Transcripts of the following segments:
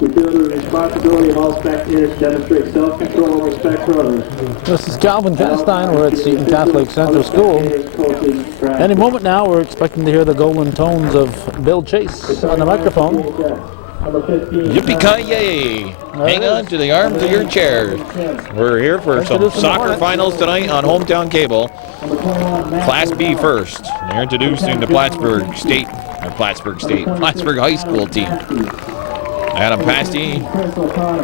We feel the responsibility of all spectators to demonstrate self-control and respect for others. This is Calvin Kenstein. We're at Seton Catholic Central School. Any moment now, we're expecting to hear the golden tones of Bill Chase on the microphone. Yippee-ki-yay! Hang on to the arms of your chairs. We're here for some soccer finals tonight on Hometown Cable. Class B first. They're introducing the Plattsburgh High School team. Adam Pasty,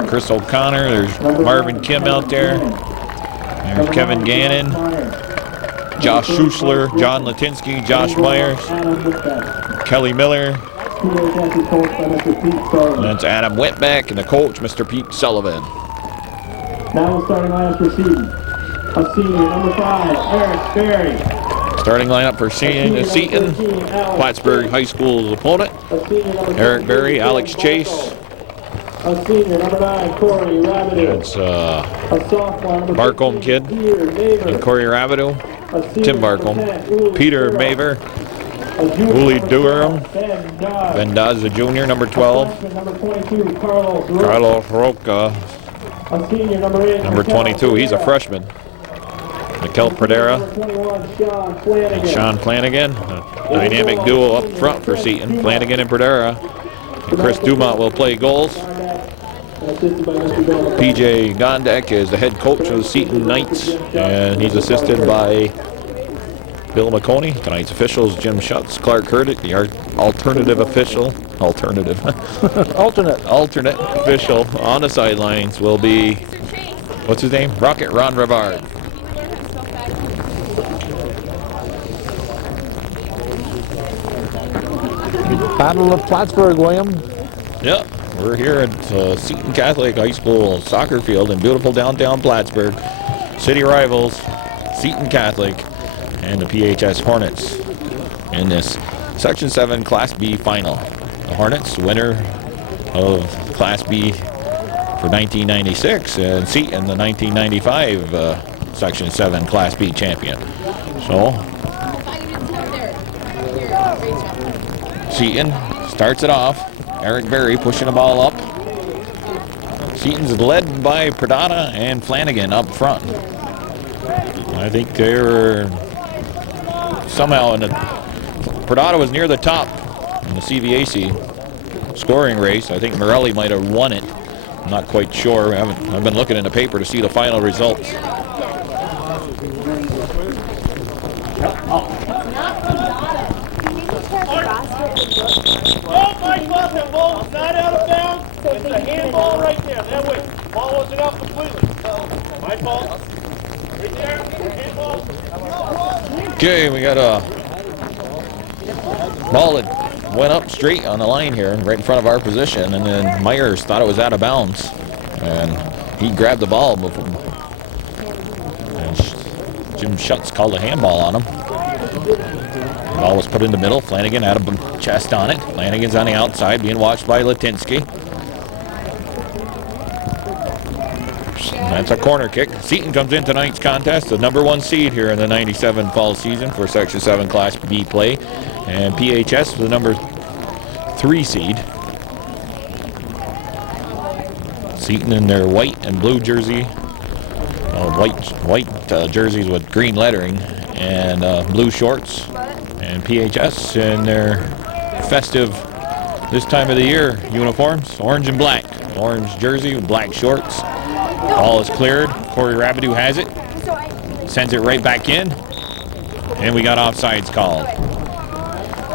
Chris O'Connor, there's Marvin Kim out there. There's Kevin Gannon, Josh Schussler, John Latinsky, Josh Myers, Kelly Miller. And that's Adam Whitbeck and the coach, Mr. Pete Sullivan. Now we're starting lineup for Seton. A senior, number 5, Eric Berry. Starting lineup for Seton, Plattsburgh High School's opponent. Eric Berry, Alex Chase. A senior, number 9, Corey Rabideau. That's Barcombe kid and Corey Rabideau. Tim Barcombe. Peter Maver. Uli Durham. Ben Daz, the junior, number 12. Number 22, Carlos Roca. A senior, number 8. Number 22, he's a freshman. Mikel Pradera and Sean Flanagan. A dynamic duo up front for Seton. Flanagan and Pradera. And Chris Dumont will play goals. PJ Gondek is the head coach of the Seton Knights, and he's assisted by Bill McConey. Tonight's officials, Jim Schutz, Clark Hurdick, the alternative official. Alternate official on the sidelines will be, what's his name? Rocket Ron Rivard. Battle of Plattsburgh, William. Yep, we're here at Seton Catholic High School soccer field in beautiful downtown Plattsburgh. City rivals, Seton Catholic and the PHS Hornets in this Section 7 Class B final. The Hornets, winner of Class B for 1996, and Seton, the 1995 Section 7 Class B champion. So, Seton starts it off. Eric Berry pushing the ball up. Seton's led by Pradata and Flanagan up front. I think they're somehow in the... Pradata was near the top in the CVAC scoring race. I think Morelli might have won it. I'm not quite sure. I've been looking in the paper to see the final results. Ball not out of bounds. It's a handball right there. That way. Ball wasn't out completely. My fault. Right there. Handball. Okay, we got a ball that went up straight on the line here, right in front of our position, and then Myers thought it was out of bounds, and he grabbed the ball before. And Jim Schutz called a handball on him. The ball was put in the middle. Flanagan had a chest on it. Flanagan's on the outside, being watched by Latinsky. That's a corner kick. Seton comes in tonight's contest, the #1 seed here in the 97 fall season for Section 7 Class B play. And PHS the #3 seed. Seton in their white and blue jersey. White jerseys with green lettering and blue shorts. And PHS in their festive, this time of the year, uniforms, orange and black. Orange jersey with black shorts. Ball is cleared. Corey Rabideau has it. Sends it right back in. And we got offsides called.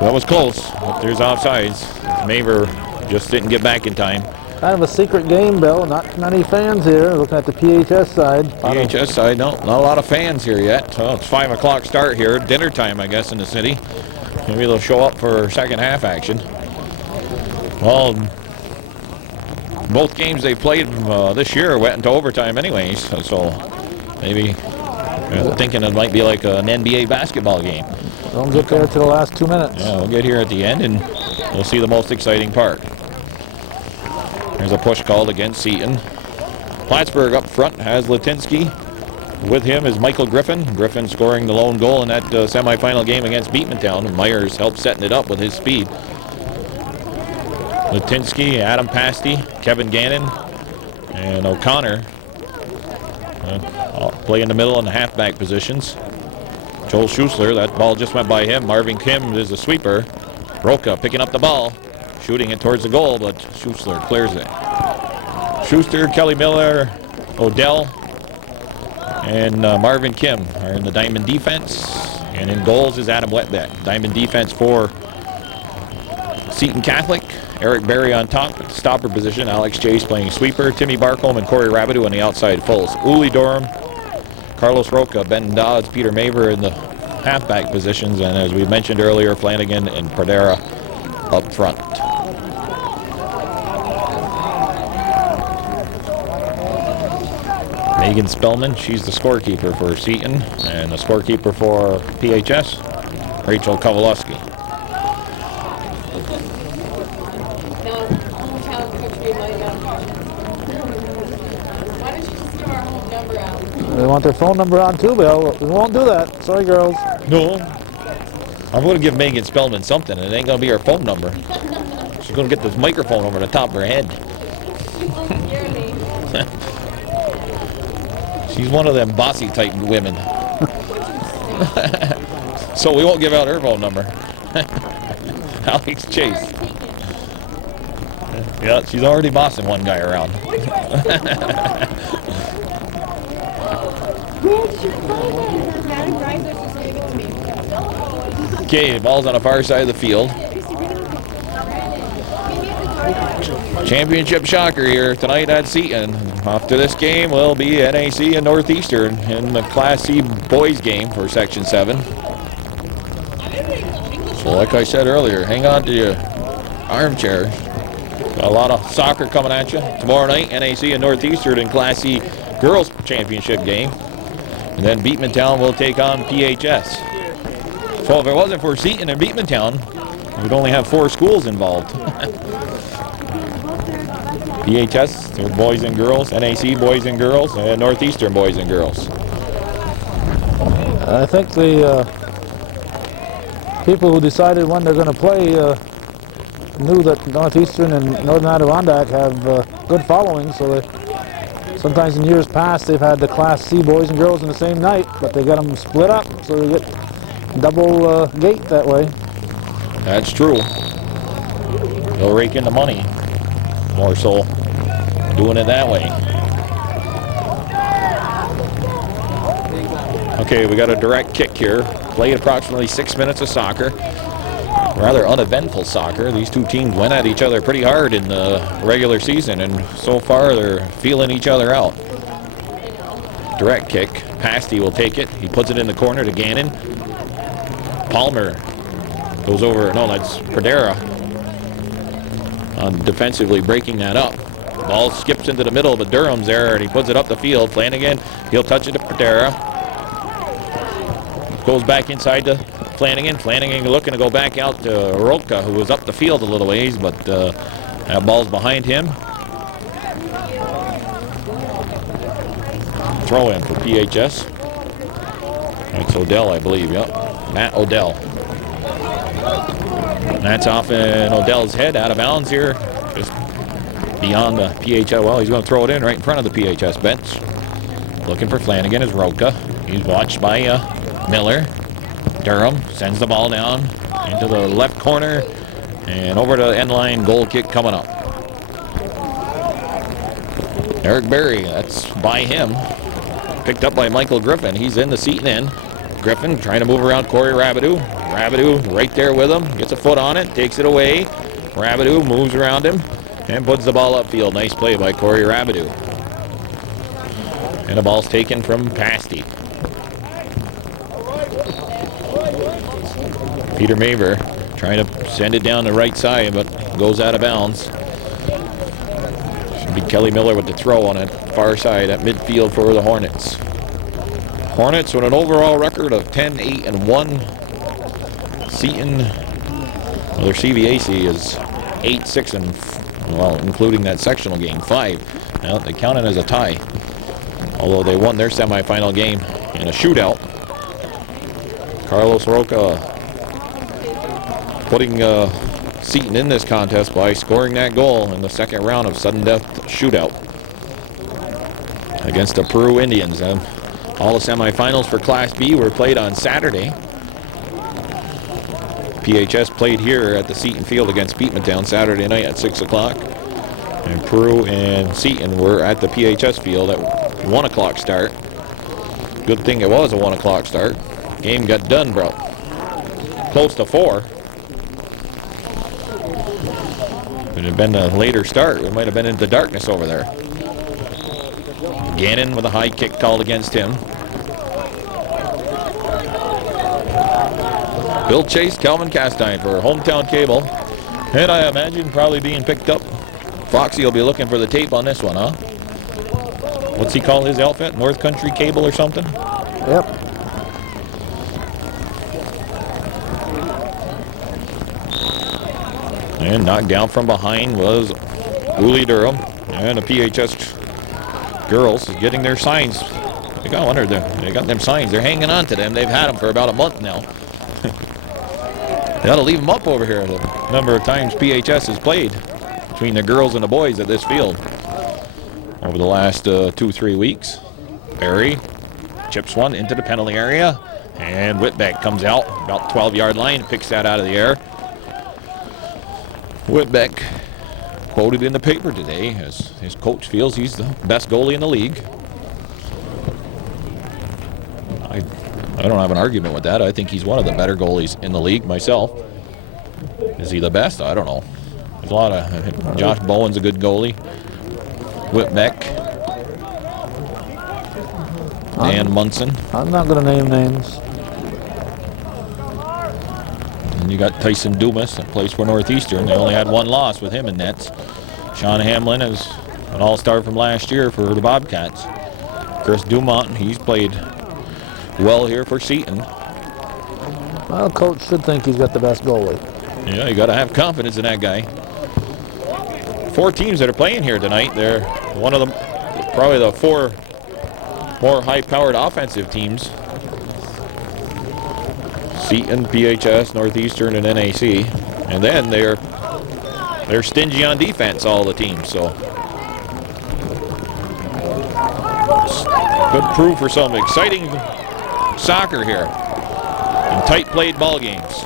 That was close, but there's offsides. Maver just didn't get back in time. Kind of a secret game, Bill. Not many fans here. Looking at the PHS side. PHS side, no, not a lot of fans here yet. Well, it's 5 o'clock start here. Dinner time, I guess, in the city. Maybe they'll show up for second half action. Well, both games they played this year went into overtime anyways, so maybe thinking it might be like an NBA basketball game. Don't get there to the last 2 minutes. Yeah, we'll get here at the end and we'll see the most exciting part. There's a push called against Seton. Plattsburgh up front has Latinsky. With him is Michael Griffin. Griffin scoring the lone goal in that semifinal game against Beatmantown. Myers helped setting it up with his speed. Latinsky, Adam Pasty, Kevin Gannon, and O'Connor play in the middle and the halfback positions. Joel Schussler, that ball just went by him. Marvin Kim is the sweeper. Roca picking up the ball, shooting it towards the goal, but Schussler clears it. Schuster, Kelly Miller, Odell, and Marvin Kim are in the diamond defense. And in goals is Adam Wetbeck. Diamond defense for Seton Catholic. Eric Berry on top at the stopper position. Alex Chase playing sweeper. Timmy Barcombe and Corey Rabideau on the outside fulls. Uli Durham, Carlos Roca, Ben Dodds, Peter Maver in the halfback positions. And as we mentioned earlier, Flanagan and Pradera up front. Megan Spellman, she's the scorekeeper for Seton, and the scorekeeper for PHS, Rachel Kowalewski. Why don't you just give our home number out? They want their phone number on too, Bill. We won't do that. Sorry, girls. No. I'm going to give Megan Spellman something. It ain't going to be her phone number. She's going to get this microphone over the top of her head. She won't hear me. She's one of them bossy type women. So we won't give out her phone number. Alex Chase. Yeah, she's already bossing one guy around. Okay, the ball's on the far side of the field. Championship shocker here tonight at Seton. After this game will be NAC and Northeastern in the Class C boys game for Section 7. So like I said earlier, hang on to your armchairs. Got a lot of soccer coming at you. Tomorrow night, NAC and Northeastern in Class C girls championship game. And then Beatmantown will take on PHS. So if it wasn't for Seton and Beatmantown, we'd only have 4 schools involved. PHS, they're boys and girls, NAC boys and girls, and Northeastern boys and girls. I think the people who decided when they're going to play knew that Northeastern and Northern Adirondack have good followings, so they, sometimes in years past they've had the Class C boys and girls in the same night, but they got them split up, so they get double gate that way. That's true. They'll rake in the money, more so doing it that way. Okay, we got a direct kick here. Played approximately 6 minutes of soccer. Rather uneventful soccer. These two teams went at each other pretty hard in the regular season, and so far they're feeling each other out. Direct kick. Pasty will take it. He puts it in the corner to Gannon. Palmer goes over. No, that's Pradera. Defensively breaking that up. Ball skips into the middle, but Durham's there, and he puts it up the field. Flanagan, he'll touch it to Pradera. Goes back inside to Flanagan. Flanagan looking to go back out to Roca, who was up the field a little ways, but that ball's behind him. Throw in for PHS. That's Odell, I believe, yep. Matt Odell. That's off in Odell's head, out of bounds here. Just beyond the PHS. Well, he's going to throw it in right in front of the PHS bench. Looking for Flanagan is Roca. He's watched by Miller. Durham sends the ball down into the left corner and over to the end line. Goal kick coming up. Eric Berry, that's by him. Picked up by Michael Griffin. He's in the Seton end. Griffin trying to move around Corey Rabideau. Rabideau right there with him. Gets a foot on it. Takes it away. Rabideau moves around him and puts the ball upfield. Nice play by Corey Rabideau. And the ball's taken from Pasty. Peter Maver trying to send it down the right side, but goes out of bounds. Should be Kelly Miller with the throw on it, far side at midfield for the Hornets. Hornets with an overall record of 10-8-1. Seton, well, their CVAC is 8-6, well, including that sectional game, 5. Well, they count it as a tie, although they won their semifinal game in a shootout. Carlos Roca putting Seton in this contest by scoring that goal in the second round of sudden death shootout against the Peru Indians. All the semifinals for Class B were played on Saturday. PHS played here at the Seton Field against Beatmantown Saturday night at 6 o'clock. And Peru and Seton were at the PHS field at 1 o'clock start. Good thing it was a 1 o'clock start. Game got done, bro. Close to 4. If it had been a later start, we might have been into darkness over there. Gannon with a high kick called against him. Bill Chase, Calvin Castine for Hometown Cable. And I imagine probably being picked up. Foxy will be looking for the tape on this one, huh? What's he call his outfit? North Country Cable or something? Yep. And knocked down from behind was Uli Durham. And the PHS girls getting their signs. They got them signs. They're hanging on to them. They've had them for about a month now. They ought to leave them up over here. The number of times PHS has played between the girls and the boys at this field over the last 2-3 weeks. Barry chips one into the penalty area. And Whitbeck comes out about 12-yard line, picks that out of the air. Whitbeck quoted in the paper today as his coach feels he's the best goalie in the league. I don't have an argument with that. I think he's one of the better goalies in the league myself. Is he the best? I don't know. There's a lot of Josh Bowen's a good goalie. Whitbeck. Dan Munson. I'm not going to name names. And you got Tyson Dumas that plays for Northeastern. They only had one loss with him in nets. Sean Hamlin is an all-star from last year for the Bobcats. Chris Dumont, he's played well here for Seton. Well, coach should think he's got the best goalie. Yeah, you got to have confidence in that guy. 4 teams that are playing here tonight. They're one of them, probably the 4 more high-powered offensive teams. Seton, PHS, Northeastern, and NAC. And then they're stingy on defense, all the teams. So good proof for some exciting soccer here in tight played ball games.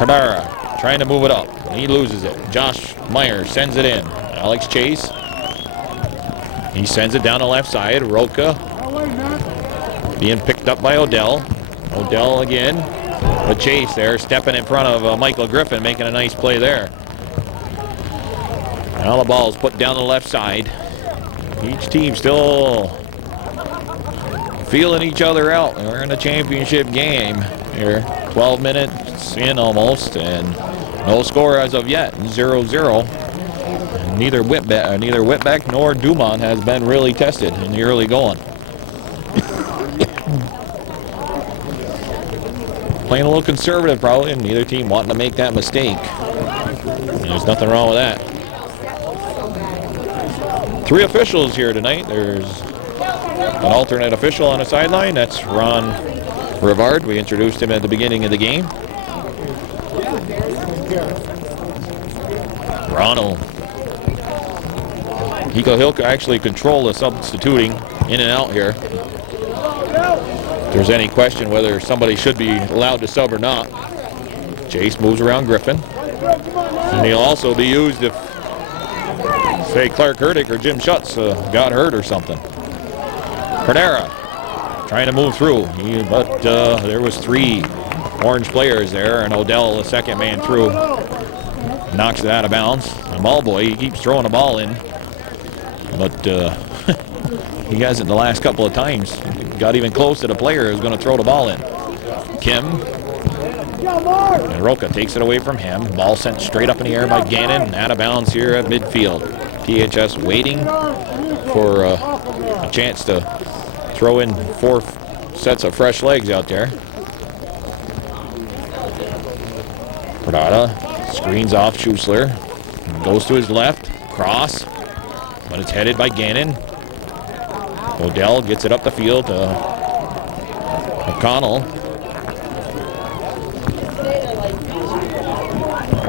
Hadara trying to move it up. He loses it. Josh Meyer sends it in. Alex Chase. He sends it down the left side. Roca being picked up by Odell. Odell again. But Chase there stepping in front of Michael Griffin, making a nice play there. Now the ball's put down the left side. Each team still feeling each other out. We're in a championship game here. 12 minutes in almost, and no score as of yet. 0-0. And neither Whitbeck nor Dumont has been really tested in the early going. Playing a little conservative probably, and neither team wanting to make that mistake. And there's nothing wrong with that. 3 officials here tonight. There's an alternate official on the sideline. That's Ron Rivard. We introduced him at the beginning of the game. Ron he'll actually control the substituting in and out here. If there's any question whether somebody should be allowed to sub or not. Chase moves around Griffin. And he'll also be used if, say, Clark Herdick or Jim Schutz got hurt or something. Pernera trying to move through, but there was 3 Orange players there, and Odell, the second man through, knocks it out of bounds. And Malboy, he keeps throwing the ball in, but he hasn't the last couple of times. Got even close to the player who's going to throw the ball in. Kim. And Roca takes it away from him. Ball sent straight up in the air by Gannon, and out of bounds here at midfield. PHS waiting for a chance to throw in 4 sets of fresh legs out there. Prada screens off Schussler. Goes to his left. Cross. But it's headed by Gannon. Odell gets it up the field to O'Connell.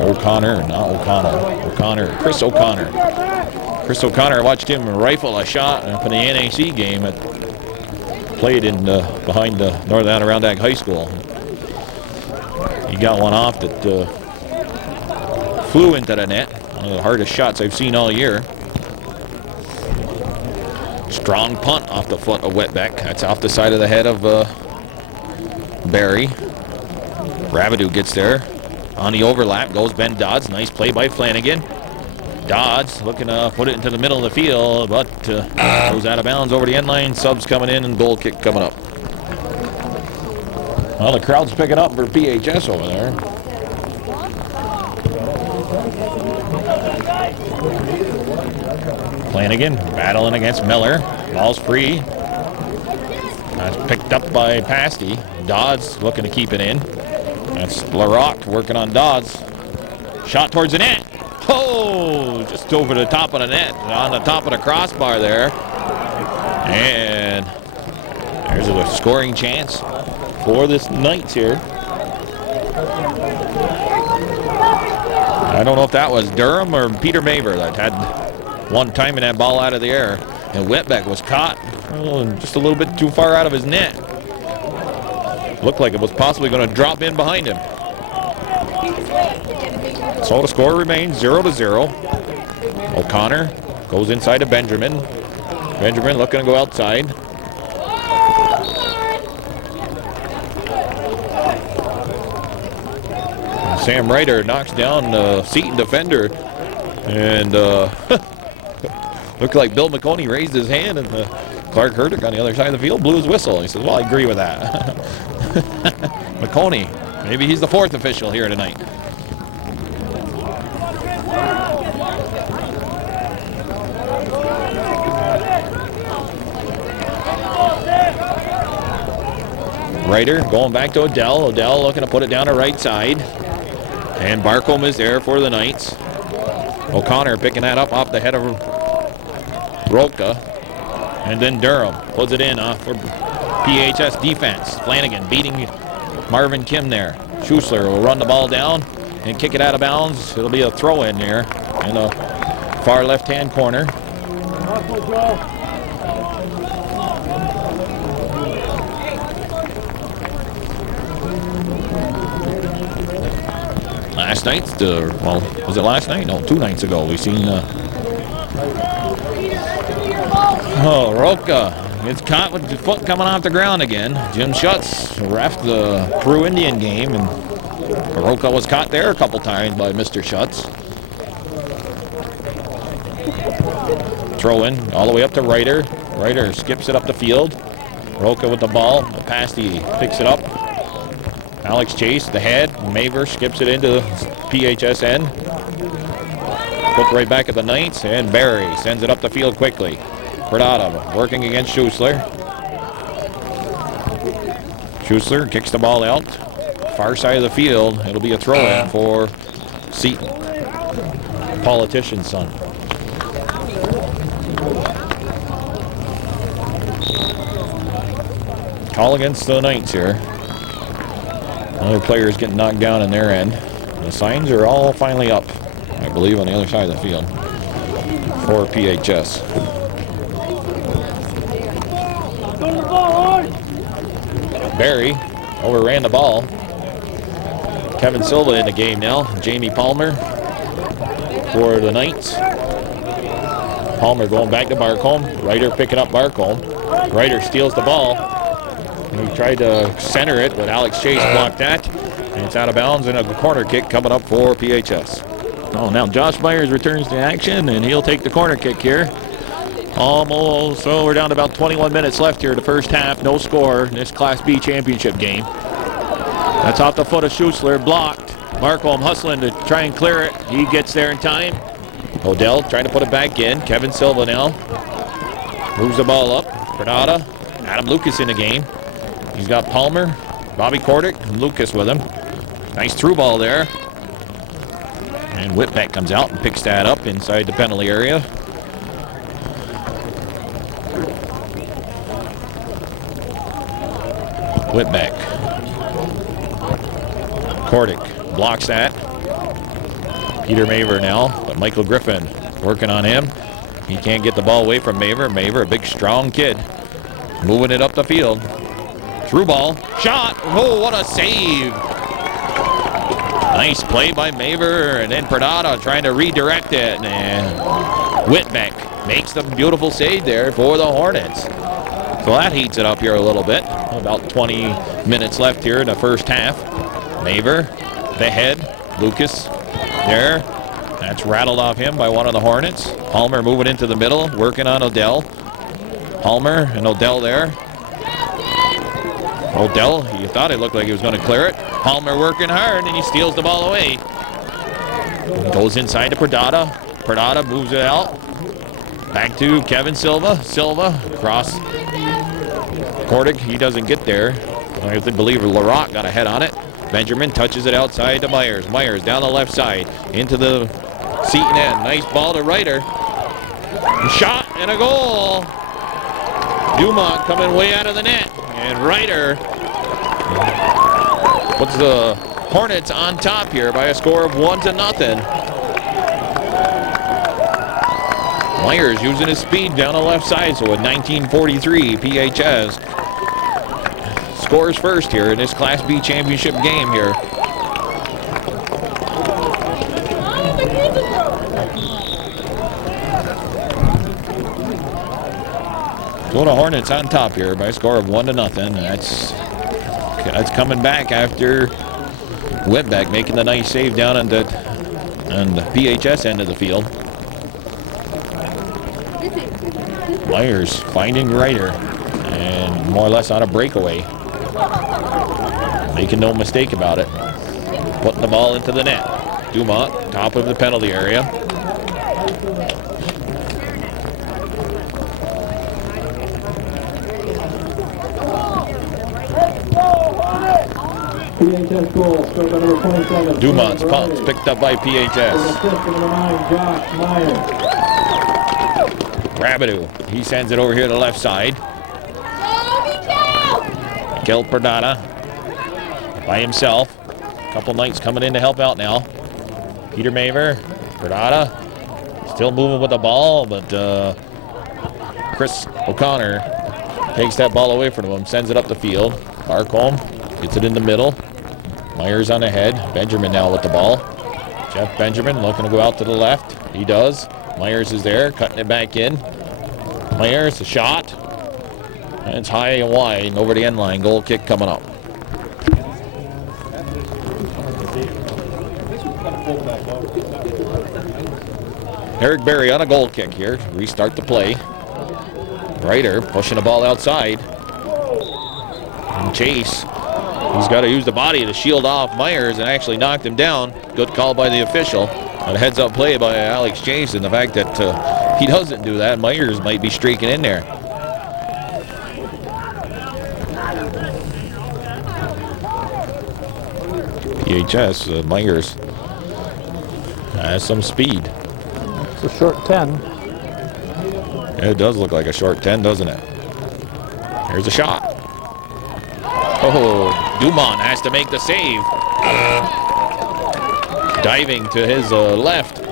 O'Connor, not O'Connell. O'Connor, Chris O'Connor. Chris O'Connor, I watched him rifle a shot up in the NAC game that played in behind the Northern Adirondack High School. He got one off that flew into the net. One of the hardest shots I've seen all year. Strong punt off the foot of Whitbeck. That's off the side of the head of Barry. Rabideau gets there. On the overlap goes Ben Dodds. Nice play by Flanagan. Dodds looking to put it into the middle of the field, but goes out of bounds over the end line. Subs coming in and goal kick coming up. Well, the crowd's picking up for PHS over there. Flanagan battling against Miller. Ball's free. That's picked up by Pasty. Dodds looking to keep it in. That's LaRock working on Dodds. Shot towards the net. Oh, just over the top of the net. On the top of the crossbar there. And there's a scoring chance for this Knights here. I don't know if that was Durham or Peter Maver that had one timing that ball out of the air. And Whitbeck was caught just a little bit too far out of his net. Looked like it was possibly going to drop in behind him. So the score remains 0-0. O'Connor goes inside to Benjamin. Benjamin looking to go outside. And Sam Ryder knocks down the Seton defender. And looked like Bill McConey raised his hand, and Clark Herdick on the other side of the field blew his whistle. He says, well, I agree with that. McConey, maybe he's the fourth official here tonight. Ryder going back to Odell. Odell looking to put it down the right side. And Barcombe is there for the Knights. O'Connor picking that up off the head of Roca. And then Durham puts it in for PHS defense. Flanagan beating Marvin Kim there. Schussler will run the ball down and kick it out of bounds. It'll be a throw in there in the far left-hand corner. Last night, well, was it last night? No, 2 nights ago. We've seen Roca gets caught with the foot coming off the ground again. Jim Schutz reffed the Peru Indian game, and Roca was caught there a couple times by Mr. Schutz. Throw in all the way up to Ryder. Ryder skips it up the field. Roca with the ball. Pasty picks it up. Alex Chase, the head. Maver skips it into PHSN. Put right back at the Knights, and Barry sends it up the field quickly. Bernada working against Schussler. Schussler kicks the ball out. Far side of the field. It'll be a throw-in for Seton. Politician's son. Call against the Knights here. Other players getting knocked down in their end. The signs are all finally up, I believe, on the other side of the field for PHS. Barry overran the ball. Kevin Silva in the game now. Jamie Palmer for the Knights. Palmer going back to Barcombe. Ryder picking up Barcombe. Ryder steals the ball. He tried to center it, but Alex Chase blocked that. And it's out of bounds, and a corner kick coming up for PHS. Oh, now Josh Myers returns to action, and he'll take the corner kick here. Almost, so we're down to about 21 minutes left here in the first half. No score in this Class B championship game. That's off the foot of Schussler, blocked. Barcombe hustling to try and clear it. He gets there in time. Odell trying to put it back in. Kevin Silva now moves the ball up. Bernada, Adam Lucas in the game. He's got Palmer, Bobby Kordick, and Lucas with him. Nice through ball there. And Whitbeck comes out and picks that up inside the penalty area. Whitbeck. Kordick blocks that. Peter Maver now, but Michael Griffin working on him. He can't get the ball away from Maver. Maver, a big, strong kid, moving it up the field. Through ball, shot. Oh, what a save. Nice play by Maver, and then Perdata trying to redirect it. And Whitbeck makes the beautiful save there for the Hornets. So that heats it up here a little bit. About 20 minutes left here in the first half. Maver, the head, Lucas there. That's rattled off him by one of the Hornets. Palmer moving into the middle, working on Odell. Palmer and Odell there. Odell, you thought it looked like he was going to clear it. Palmer working hard, and he steals the ball away. Goes inside to Perdata. Perdata moves it out. Back to Kevin Silva. Silva across. Kordig, he doesn't get there. I have to believe Larock got a head on it. Benjamin touches it outside to Myers. Myers down the left side into the Seton end. Nice ball to Ryder. Shot and a goal. Dumont coming way out of the net. And Ryder puts the Hornets on top here by a score of 1-0. Myers using his speed down the left side, so a 1943 PHS scores first here in this Class B championship game here. So the Hornets on top here by a score of 1-0. And that's coming back after Whitbeck making the nice save down on the PHS end of the field. Myers finding Ryder, and more or less on a breakaway. Making no mistake about it. Putting the ball into the net. Dumont, top of the penalty area. PHS goal, scored by number 27. Dumont's pumps picked up by PHS. Number 9, Josh Myers. Rabideau, he sends it over here to the left side. Kel Perdata by himself. A couple Knights coming in to help out now. Peter Maver, Perdata, still moving with the ball, but Chris O'Connor takes that ball away from him, sends it up the field. Barcombe gets it in the middle. Myers on ahead. Benjamin now with the ball. Jeff Benjamin looking to go out to the left. He does. Myers is there, cutting it back in. Myers, a shot. And it's high and wide and over the end line. Goal kick coming up. Eric Berry on a goal kick here. Restart the play. Ryder pushing the ball outside. And Chase, he's got to use the body to shield off Myers and actually knocked him down. Good call by the official. A heads-up play by Alex Chase, and the fact that he doesn't do that, Myers might be streaking in there. PHS, Myers has some speed. It's a short 10. It does look like a short 10, doesn't it? Here's a shot. Oh, Dumont has to make the save. Diving to his left.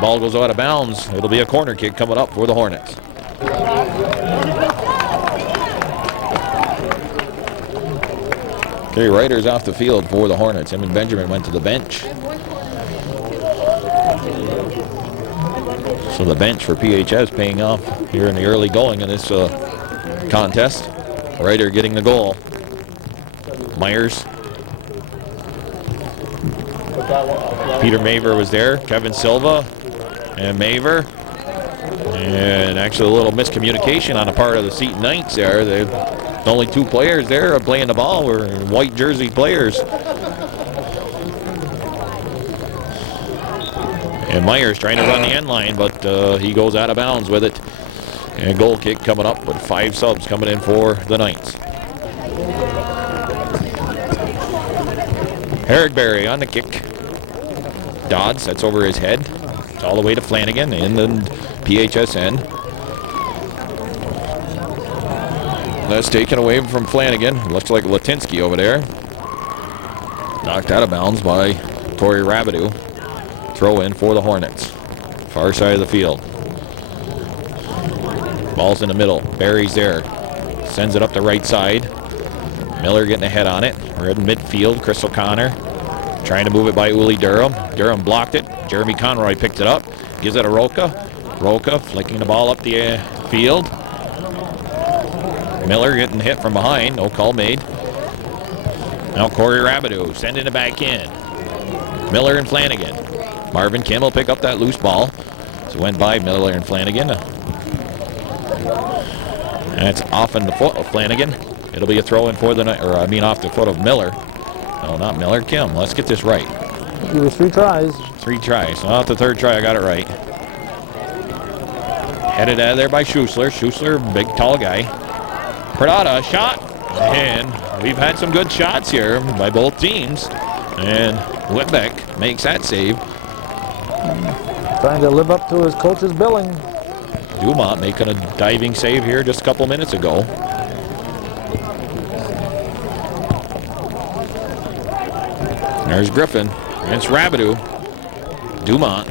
Ball goes out of bounds. It'll be a corner kick coming up for the Hornets. Okay, Ryder's off the field for the Hornets. Him and Benjamin went to the bench. So the bench for PHS paying off here in the early going in this contest. Ryder getting the goal. Myers. Peter Maver was there. Kevin Silva and Maver. And actually a little miscommunication on the part of the Seton Knights there. The only two players there playing the ball were white jersey players. And Myers trying to run the end line, but he goes out of bounds with it. And a goal kick coming up with 5 subs coming in for the Knights. Eric Berry on the kick. Dodds, that's over his head. It's all the way to Flanagan in the PHS end. That's taken away from Flanagan. Looks like Latinsky over there. Knocked out of bounds by Torrey Rabideau. Throw in for the Hornets. Far side of the field. Ball's in the middle. Barry's there. Sends it up the right side. Miller getting ahead on it. We're in midfield. Chris O'Connor trying to move it by Uli Durham. Durham blocked it. Jeremy Conroy picked it up. Gives it to Roca. Roca flicking the ball up the field. Miller getting hit from behind. No call made. Now Corey Rabideau sending it back in. Miller and Flanagan. Marvin Kim will pick up that loose ball. So it went by Miller and Flanagan. And it's off in the foot of Flanagan. It'll be a throw in for the night, or I mean off the foot of Miller. No, not Miller. Kim. Let's get this right. It was 3 tries. 3 tries. So off the 3rd try, I got it right. Headed out of there by Schussler. Schussler, big, tall guy. Pradada, shot. And we've had some good shots here by both teams. And Whitbeck makes that save. Trying to live up to his coach's billing. Dumont making a diving save here just a couple minutes ago. There's Griffin against Rabideau. Dumont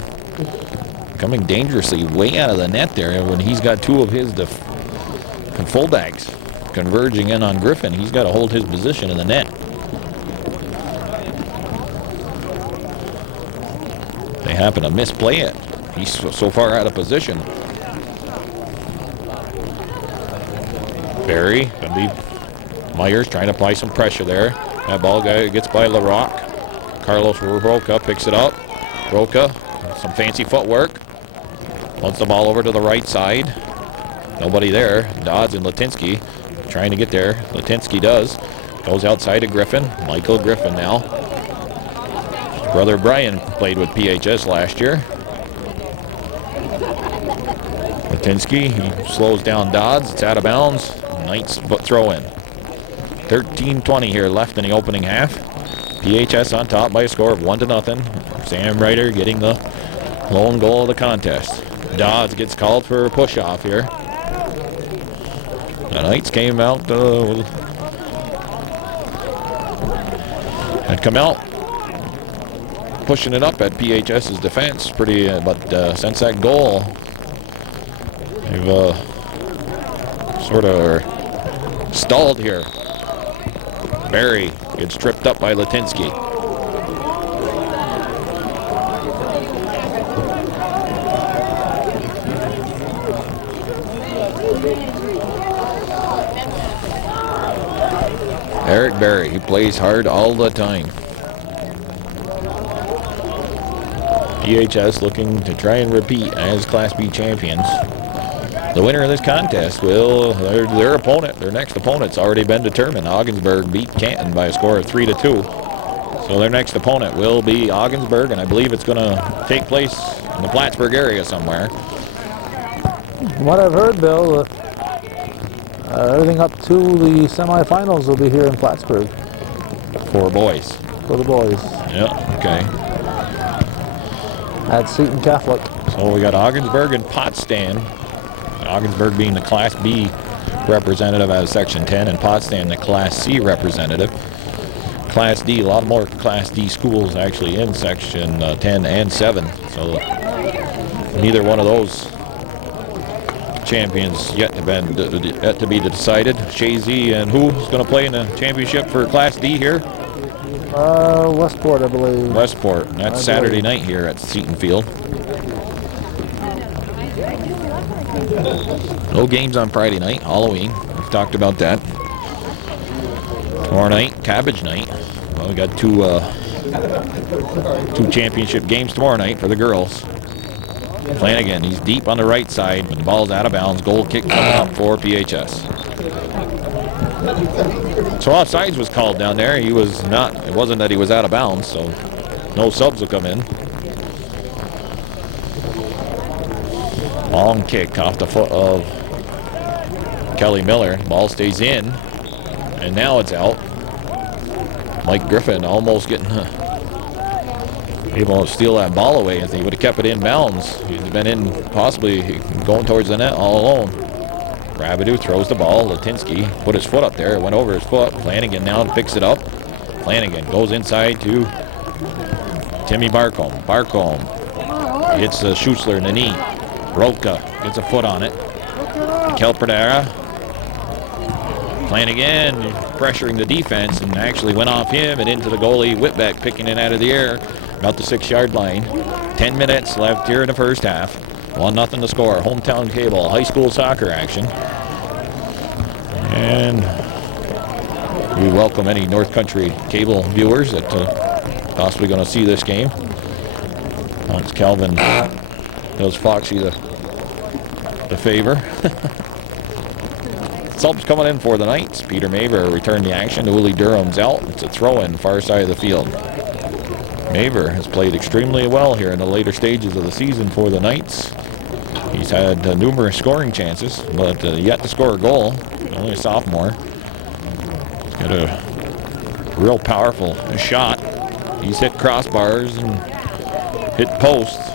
coming dangerously way out of the net there when he's got 2 of his fullbacks converging in on Griffin. He's got to hold his position in the net. They happen to misplay it. He's so far out of position. Barry, gonna be Myers trying to apply some pressure there. That ball guy gets by LaRock. Carlos Roca picks it up. Roca, some fancy footwork. Wants the ball over to the right side. Nobody there. Dodds and Latinsky trying to get there. Latinsky does. Goes outside to Griffin. Michael Griffin now. Brother Brian played with PHS last year. Latinsky, he slows down Dodds. It's out of bounds. Knights throw in. 13:20 here left in the opening half. PHS on top by a score of 1-0. Sam Ryder getting the lone goal of the contest. Dodds gets called for a push-off here. The Knights came out, had come out pushing it up at PHS's defense pretty, but since that goal, they've sort of stalled here. Barry gets tripped up by Latinsky. Eric Barry, he plays hard all the time. PHS looking to try and repeat as Class B champions. The winner of this contest will, their opponent, their next opponent's already been determined. Ogdensburg beat Canton by a score of 3-2. So their next opponent will be Ogdensburg, and I believe it's going to take place in the Plattsburgh area somewhere. From what I've heard, Bill, everything up to the semifinals will be here in Plattsburgh. For boys. For the boys. Yeah, okay. At Seton Catholic. So we got Ogdensburg and Potsdam. Ogdensburg being the Class B representative out of Section 10, and Potsdam the Class C representative. Class D, a lot more Class D schools actually in Section 10 and 7. So neither one of those champions yet to be decided. Shazy and who's going to play in the championship for Class D here? Westport, I believe. Westport. That's Saturday night here at Seton Field. No games on Friday night, Halloween. We've talked about that. Tomorrow night, Cabbage Night. Well, we got two championship games tomorrow night for the girls. Flanagan, he's deep on the right side, but the ball's out of bounds. Goal kick coming up for PHS. So offsides was called down there. He was not, it wasn't that he was out of bounds, so no subs will come in. Long kick off the foot of Kelly Miller. Ball stays in, and now it's out. Mike Griffin almost getting able to steal that ball away. If he would have kept it in bounds, he'd been in, possibly going towards the net all alone. Rabideau throws the ball. Latinsky put his foot up there. It went over his foot. Flanagan now picks it up. Flanagan goes inside to Timmy Barcombe. Barcombe hits Schussler in the knee. Roca gets a foot on it. Kel Perdera playing again, pressuring the defense, and actually went off him and into the goalie. Whitbeck picking it out of the air, about the 6-yard line. 10 minutes left here in the first half. 1-0 to score. Hometown Cable high school soccer action. And we welcome any North Country Cable viewers that possibly going to see this game. Once Calvin does Foxy the favor. Subs coming in for the Knights. Peter Maver returned the action. Uli Durham's out. It's a throw-in far side of the field. Maver has played extremely well here in the later stages of the season for the Knights. He's had numerous scoring chances, but yet to score a goal. Only a sophomore. He's got a real powerful shot. He's hit crossbars and hit posts.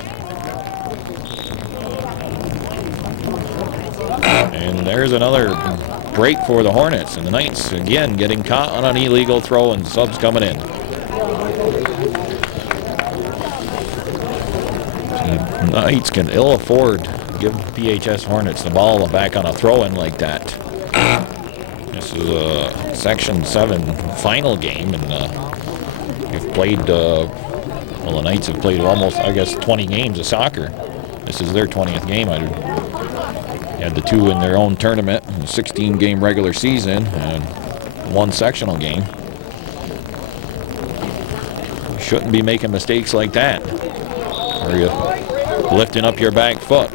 And there's another break for the Hornets. And the Knights, again, getting caught on an illegal throw and subs coming in. The Knights can ill afford to give PHS Hornets the ball back on a throw-in like that. This is a Section 7 final game, and we've played, well, the Knights have played almost, I guess, 20 games of soccer. This is their 20th game. They had the 2 in their own tournament, a 16-game regular season, and 1 sectional game. You shouldn't be making mistakes like that. Or you lifting up your back foot.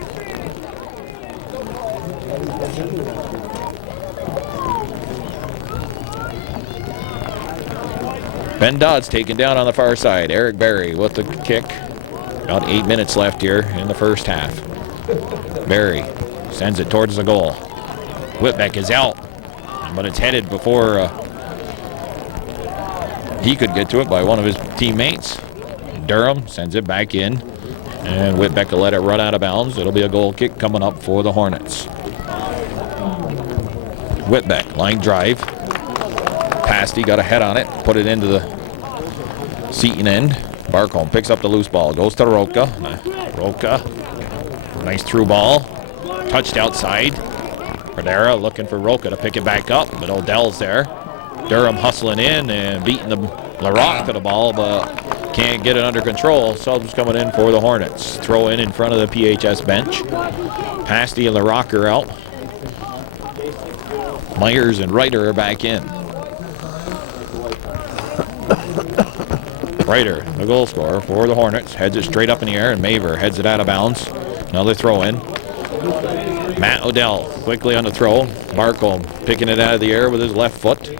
Ben Dodd's taken down on the far side. Eric Berry with the kick. About 8 minutes left here in the first half. Berry sends it towards the goal. Whitbeck is out, but it's headed before he could get to it by one of his teammates. Durham sends it back in, and Whitbeck will let it run out of bounds. It'll be a goal kick coming up for the Hornets. Whitbeck, line drive. Pasty got a head on it, put it into the Seton end. Barcombe picks up the loose ball, goes to Roca. Roca, nice through ball. Touched outside. Perdera looking for Roca to pick it back up, but Odell's there. Durham hustling in and beating the LaRock to the ball, but can't get it under control. Subs coming in for the Hornets. Throw in front of the PHS bench. Pasty and LaRock are out. Myers and Ryder are back in. Ryder, the goal scorer for the Hornets, heads it straight up in the air, and Maver heads it out of bounds. Another throw in. Matt Odell quickly on the throw. Barcombe picking it out of the air with his left foot.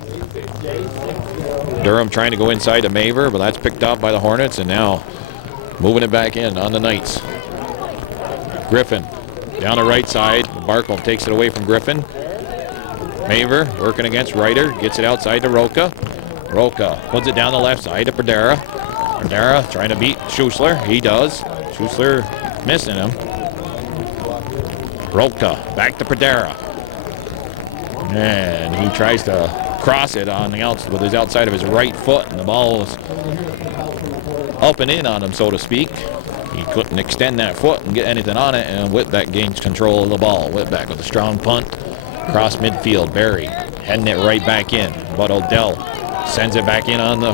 Durham trying to go inside to Maver, but that's picked up by the Hornets, and now moving it back in on the Knights. Griffin down the right side. Barcombe takes it away from Griffin. Maver working against Ryder, gets it outside to Roca. Roca puts it down the left side to Perdera. Perdera trying to beat Schussler. He does. Schussler missing him. Roca back to Perdera. And he tries to cross it on the with his outside of his right foot, and the ball is up and in on him, so to speak. He couldn't extend that foot and get anything on it, and Whitbeck gains control of the ball. Whitbeck with a strong punt. Cross midfield. Berry heading it right back in, but Odell sends it back in on the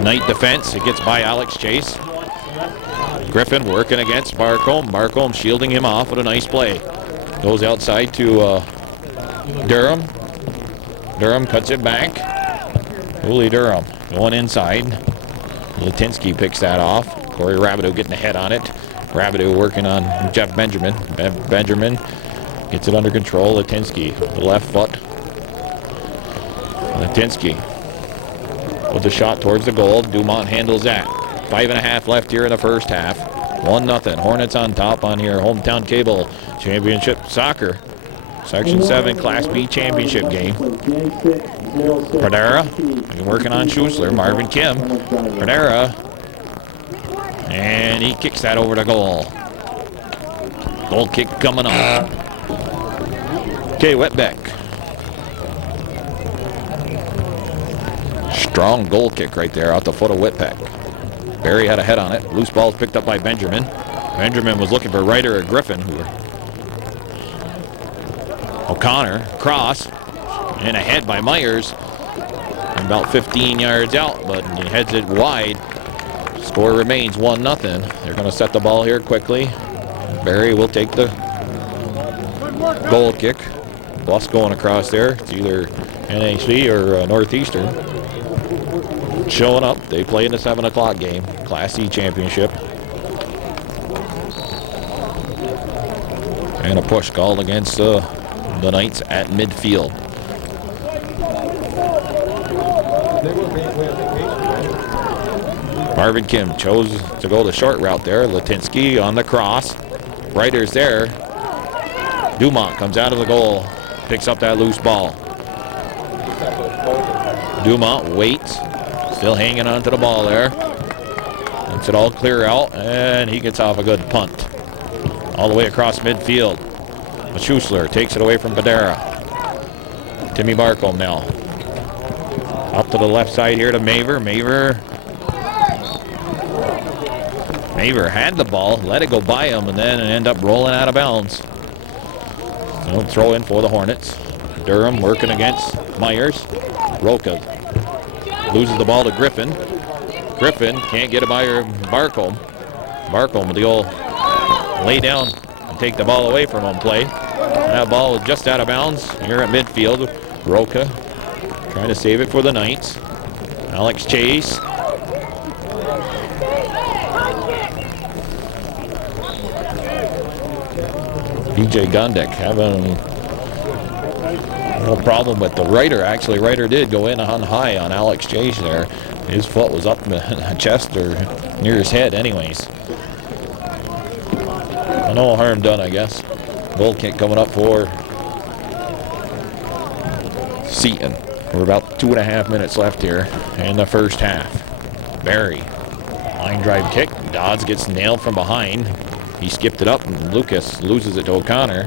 Knight defense. It gets by Alex Chase. Griffin working against Barcombe. Barcombe shielding him off with a nice play. Goes outside to Durham. Durham cuts it back. Uli Durham going inside. Latinsky picks that off. Corey Rabideau getting a head on it. Rabideau working on Jeff Benjamin. Benjamin gets it under control. Latinsky, the left foot. Latinsky with the shot towards the goal. Dumont handles that. 5.5 left here in the first half. 1-0. Hornets on top on your Hometown Cable Championship Soccer. Section 7 Class B Championship game. Perdera working on Schussler. Marvin Kim. Perdera. And he kicks that over to goal. Goal kick coming up. Okay, Whitbeck. Strong goal kick right there out the foot of Whitbeck. Barry had a head on it. Loose ball picked up by Benjamin. Benjamin was looking for Ryder or Griffin. O'Connor, cross, and a head by Myers. About 15 yards out, but he heads it wide. Score remains 1-0. They're going to set the ball here quickly. Barry will take the goal kick. Bus going across there. It's either NHC or Northeastern. Showing up. They play in the 7 o'clock game. Class C championship. And a push called against the Knights at midfield. Marvin Kim chose to go the short route there. Latinsky on the cross. Ryder's there. Dumont comes out of the goal. Picks up that loose ball. Dumont waits. Still hanging on to the ball there. Lets it all clear out, and he gets off a good punt. All the way across midfield. Schussler takes it away from Badera. Timmy Barcombe now. Up to the left side here to Maver. Maver had the ball, let it go by him, and then end up rolling out of bounds. So throw in for the Hornets. Durham working against Myers. Roca loses the ball to Griffin. Griffin can't get it by Barcombe. Barcombe with the old lay down and take the ball away from him play. That ball was just out of bounds here at midfield. Roca trying to save it for the Knights. Alex Chase. DJ Gondek having no problem with the Ryder. Actually, Ryder did go in on high on Alex Chase there. His foot was up in the chest or near his head anyways. No harm done, I guess. Goal kick coming up for Seton. We're about 2.5 minutes left here in the first half. Barry, line drive kick. Dodds gets nailed from behind. He skipped it up, and Lucas loses it to O'Connor.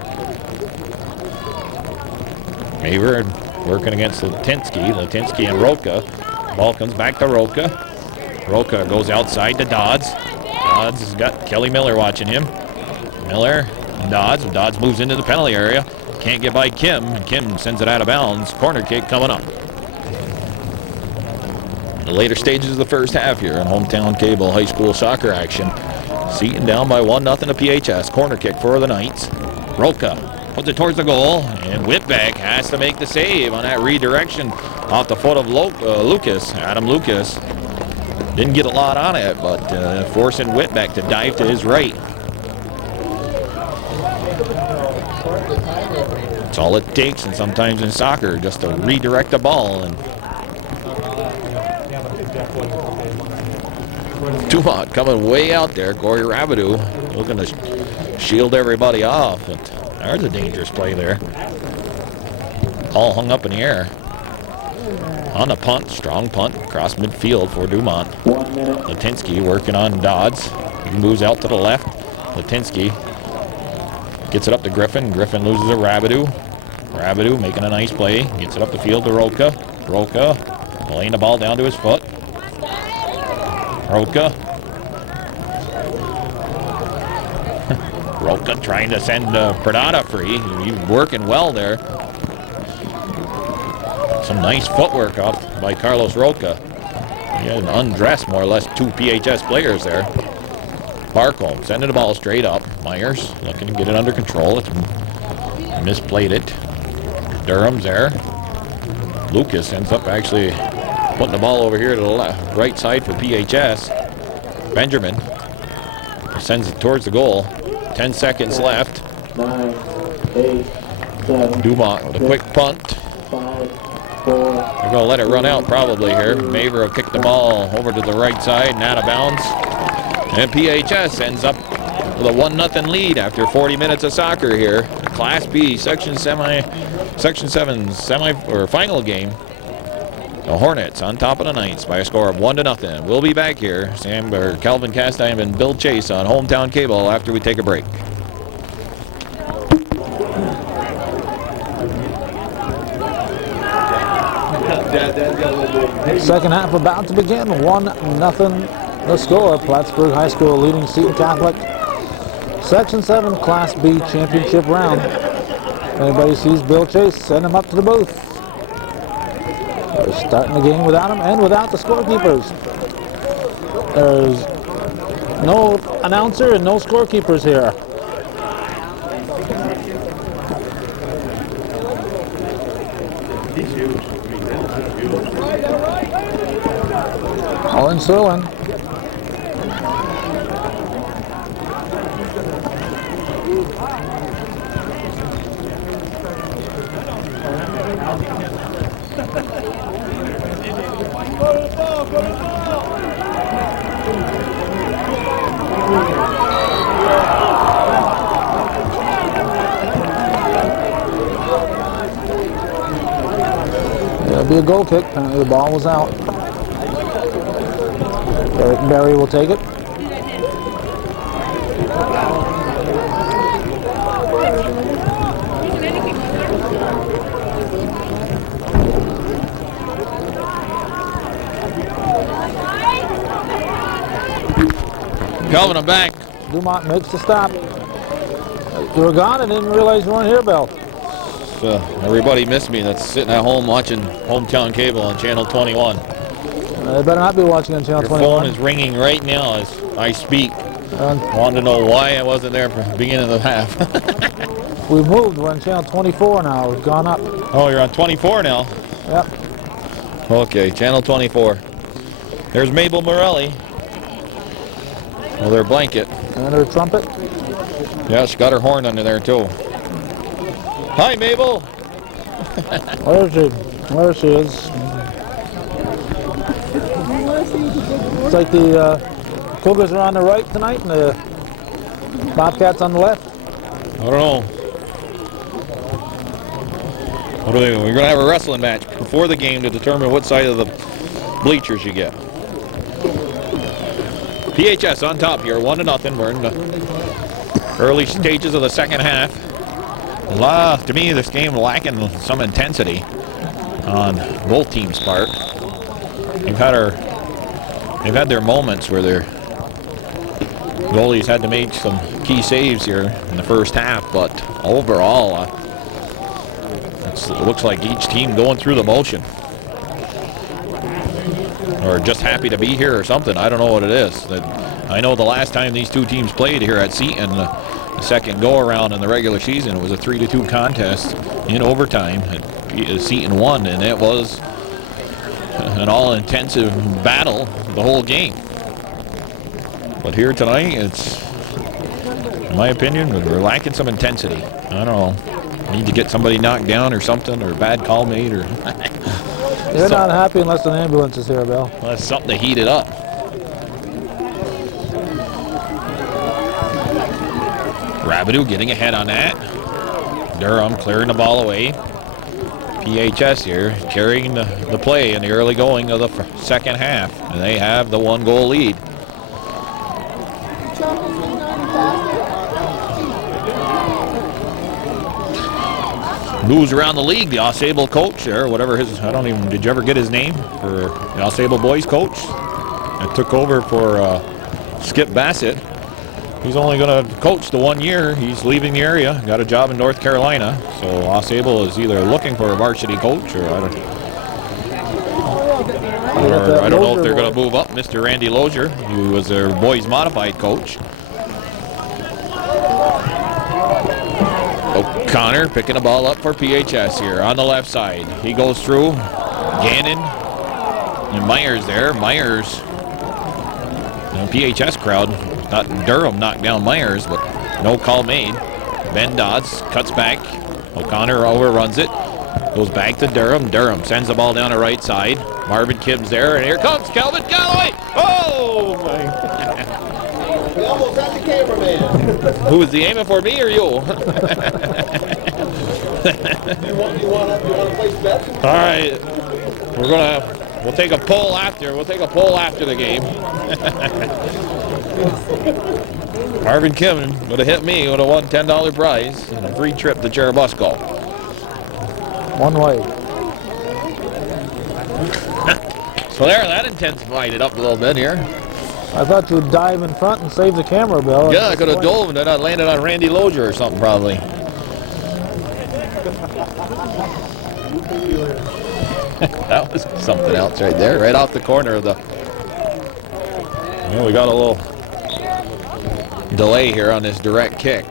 Maver working against Latinsky and Roca. Ball comes back to Roca. Roca goes outside to Dodds. Dodds has got Kelly Miller watching him. Miller, Dodds. Dodds moves into the penalty area. Can't get by Kim, and Kim sends it out of bounds. Corner kick coming up. The later stages of the first half here on Hometown Cable High School soccer action. Seton down by 1-0 to PHS. Corner kick for the Knights. Roca puts it towards the goal, and Whitbeck has to make the save on that redirection off the foot of Lucas. Adam Lucas didn't get a lot on it, but forcing Whitbeck to dive to his right. That's all it takes, and sometimes in soccer, just to redirect the ball. And Dumont coming way out there. Corey Rabidou looking to shield everybody off. But there's a dangerous play there. All hung up in the air. On the punt, strong punt, across midfield for Dumont. 1 minute. Latinsky working on Dodds. He moves out to the left. Latinsky gets it up to Griffin. Griffin loses to Rabidou. Rabidou making a nice play. Gets it up the field to Roca. Roca laying the ball down to his foot. Roca. Roca trying to send Pradata free. He's working well there. Some nice footwork up by Carlos Roca. He had undressed more or less 2 PHS players there. Barcombe sending the ball straight up. Myers looking to get it under control. It's misplayed it. Durham's there. Lucas ends up actually putting the ball over here to the right side for PHS. Benjamin sends it towards the goal. 10 seconds left. 9, 8, 7. Dumont with a quick punt. 5, 4. They're going to let it run out probably here. Maver will kick the ball over to the right side and out of bounds. And PHS ends up with a 1-0 lead after 40 minutes of soccer here. The Class B Section 7 final game. The Hornets on top of the Knights by a score of 1-0. We'll be back here. Calvin Castine and Bill Chase on Hometown Cable after we take a break. Second half about to begin. 1-0 The score, Plattsburgh High School leading Seton Catholic. Section 7 Class B championship round. Anybody sees Bill Chase, send him up to the booth. We're starting the game without him and without the scorekeepers. There's no announcer and no scorekeepers here. Owen Serlin. That'll be a goal kick. Apparently the ball was out. Eric Berry will take it. Calvin, I'm back. Dumont makes the stop. You were gone and didn't realize you weren't here, Bill. Everybody missed me that's sitting at home watching Hometown Cable on Channel 21. They better not be watching on Channel Your 21. phone is ringing right now as I speak. Wanted to know why I wasn't there for the beginning of the half. We've moved. We're on Channel 24 now. We've gone up. Oh, you're on 24 now? Yep. Okay, Channel 24. There's Mabel Morelli. Well, their blanket. And her trumpet. Yeah, she got her horn under there, too. Hi, Mabel. Where is she? There she is. It's like the Cougars are on the right tonight and the Bobcats on the left. I don't know. What are they? We're going to have a wrestling match before the game to determine what side of the bleachers you get. PHS on top here, 1-0. We're in the early stages of the second half. To me, this game lacking some intensity on both teams' part. They've had their moments where their goalies had to make some key saves here in the first half, but overall, it looks like each team going through the motion. Or just happy to be here or something. I don't know what it is. I know the last time these two teams played here at Seton, the second go-around in the regular season, it was a 3-2 contest in overtime. Seton won, and it was an all-intensive battle the whole game. But here tonight, it's, in my opinion, we're lacking some intensity. I don't know. Need to get somebody knocked down or something, or a bad call made, or... You're not happy unless an ambulance is here, Bill. Well, that's something to heat it up. Rabideau getting ahead on that. Durham clearing the ball away. PHS here carrying the play in the early going of the second half. And they have the 1-goal lead. Moves around the league, the Ausable coach there, whatever his, did you ever get his name for the Ausable boys coach? That took over for Skip Bassett. He's only going to coach the 1 year. He's leaving the area, got a job in North Carolina. So Ausable is either looking for a varsity coach or I don't know if they're going to move up Mr. Randy Lozier, who was their boys modified coach. O'Connor picking the ball up for PHS here on the left side. He goes through. Gannon and Myers there. Myers, PHS crowd, not Durham knocked down Myers, but no call made. Ben Dodds cuts back. O'Connor overruns it. Goes back to Durham. Durham sends the ball down the right side. Marvin Kibb's there, and here comes Calvin Galloway. Oh, my. We almost had the cameraman. Who was he aiming for, me or you? You want to place bets? All right, we'll take a poll after. We'll take a poll after the game. Marvin Kim would have hit me, would have won $10 prize and a free trip to Cherubusco. One way. So there, that intensified it up a little bit here. I thought you'd dive in front and save the camera, Bill. Yeah, I could have dove and then I landed on Randy Lozier or something probably. That was something else right there, right off the corner of the... Well, we got a little delay here on this direct kick.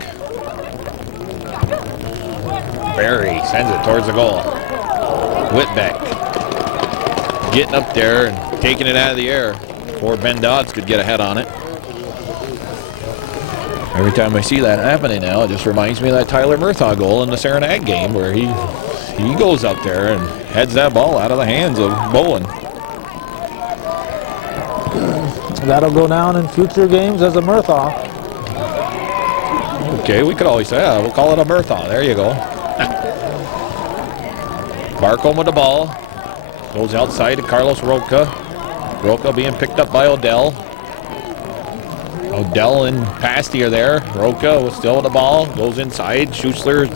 Barry sends it towards the goal. Whitbeck getting up there and taking it out of the air before Ben Dodds could get a head on it. Every time I see that happening now, it just reminds me of that Tyler Murthaugh goal in the Saranac game where he goes up there and heads that ball out of the hands of Bowen. That'll go down in future games as a Murthaugh. Okay, we could always say, we'll call it a Murthaugh. There you go. Barcombe with the ball. Goes outside to Carlos Roca. Roca being picked up by Odell. Odell and Pasty are there. Roca was still with the ball. Goes inside. Schussler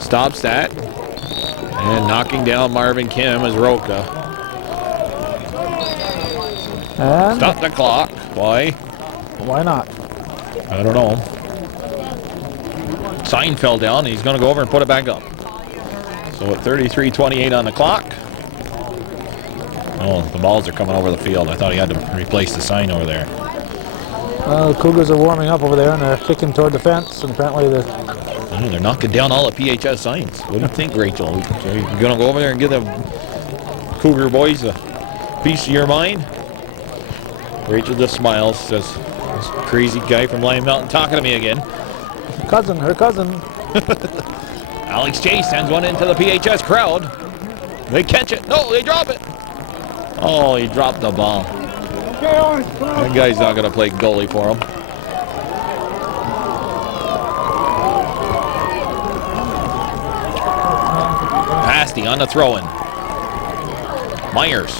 stops that. And knocking down Marvin Kim is Roca. And Stop the clock. Why? why not? I don't know. Sign fell down, and he's going to go over and put it back up. So at 33:28 on the clock. Oh, the balls are coming over the field. I thought he had to replace the sign over there. The Cougars are warming up over there, and they're kicking toward the fence, and apparently Oh, they're knocking down all the PHS signs. What do you think, Rachel? Are you going to go over there and give the Cougar boys a piece of your mind? Rachel just smiles, says, this crazy guy from Lion Mountain talking to me again. her cousin. Alex Chase sends one into the PHS crowd. They catch it. No, they drop it. Oh, he dropped the ball. That guy's not going to play goalie for him. Pasty on the throw-in. Myers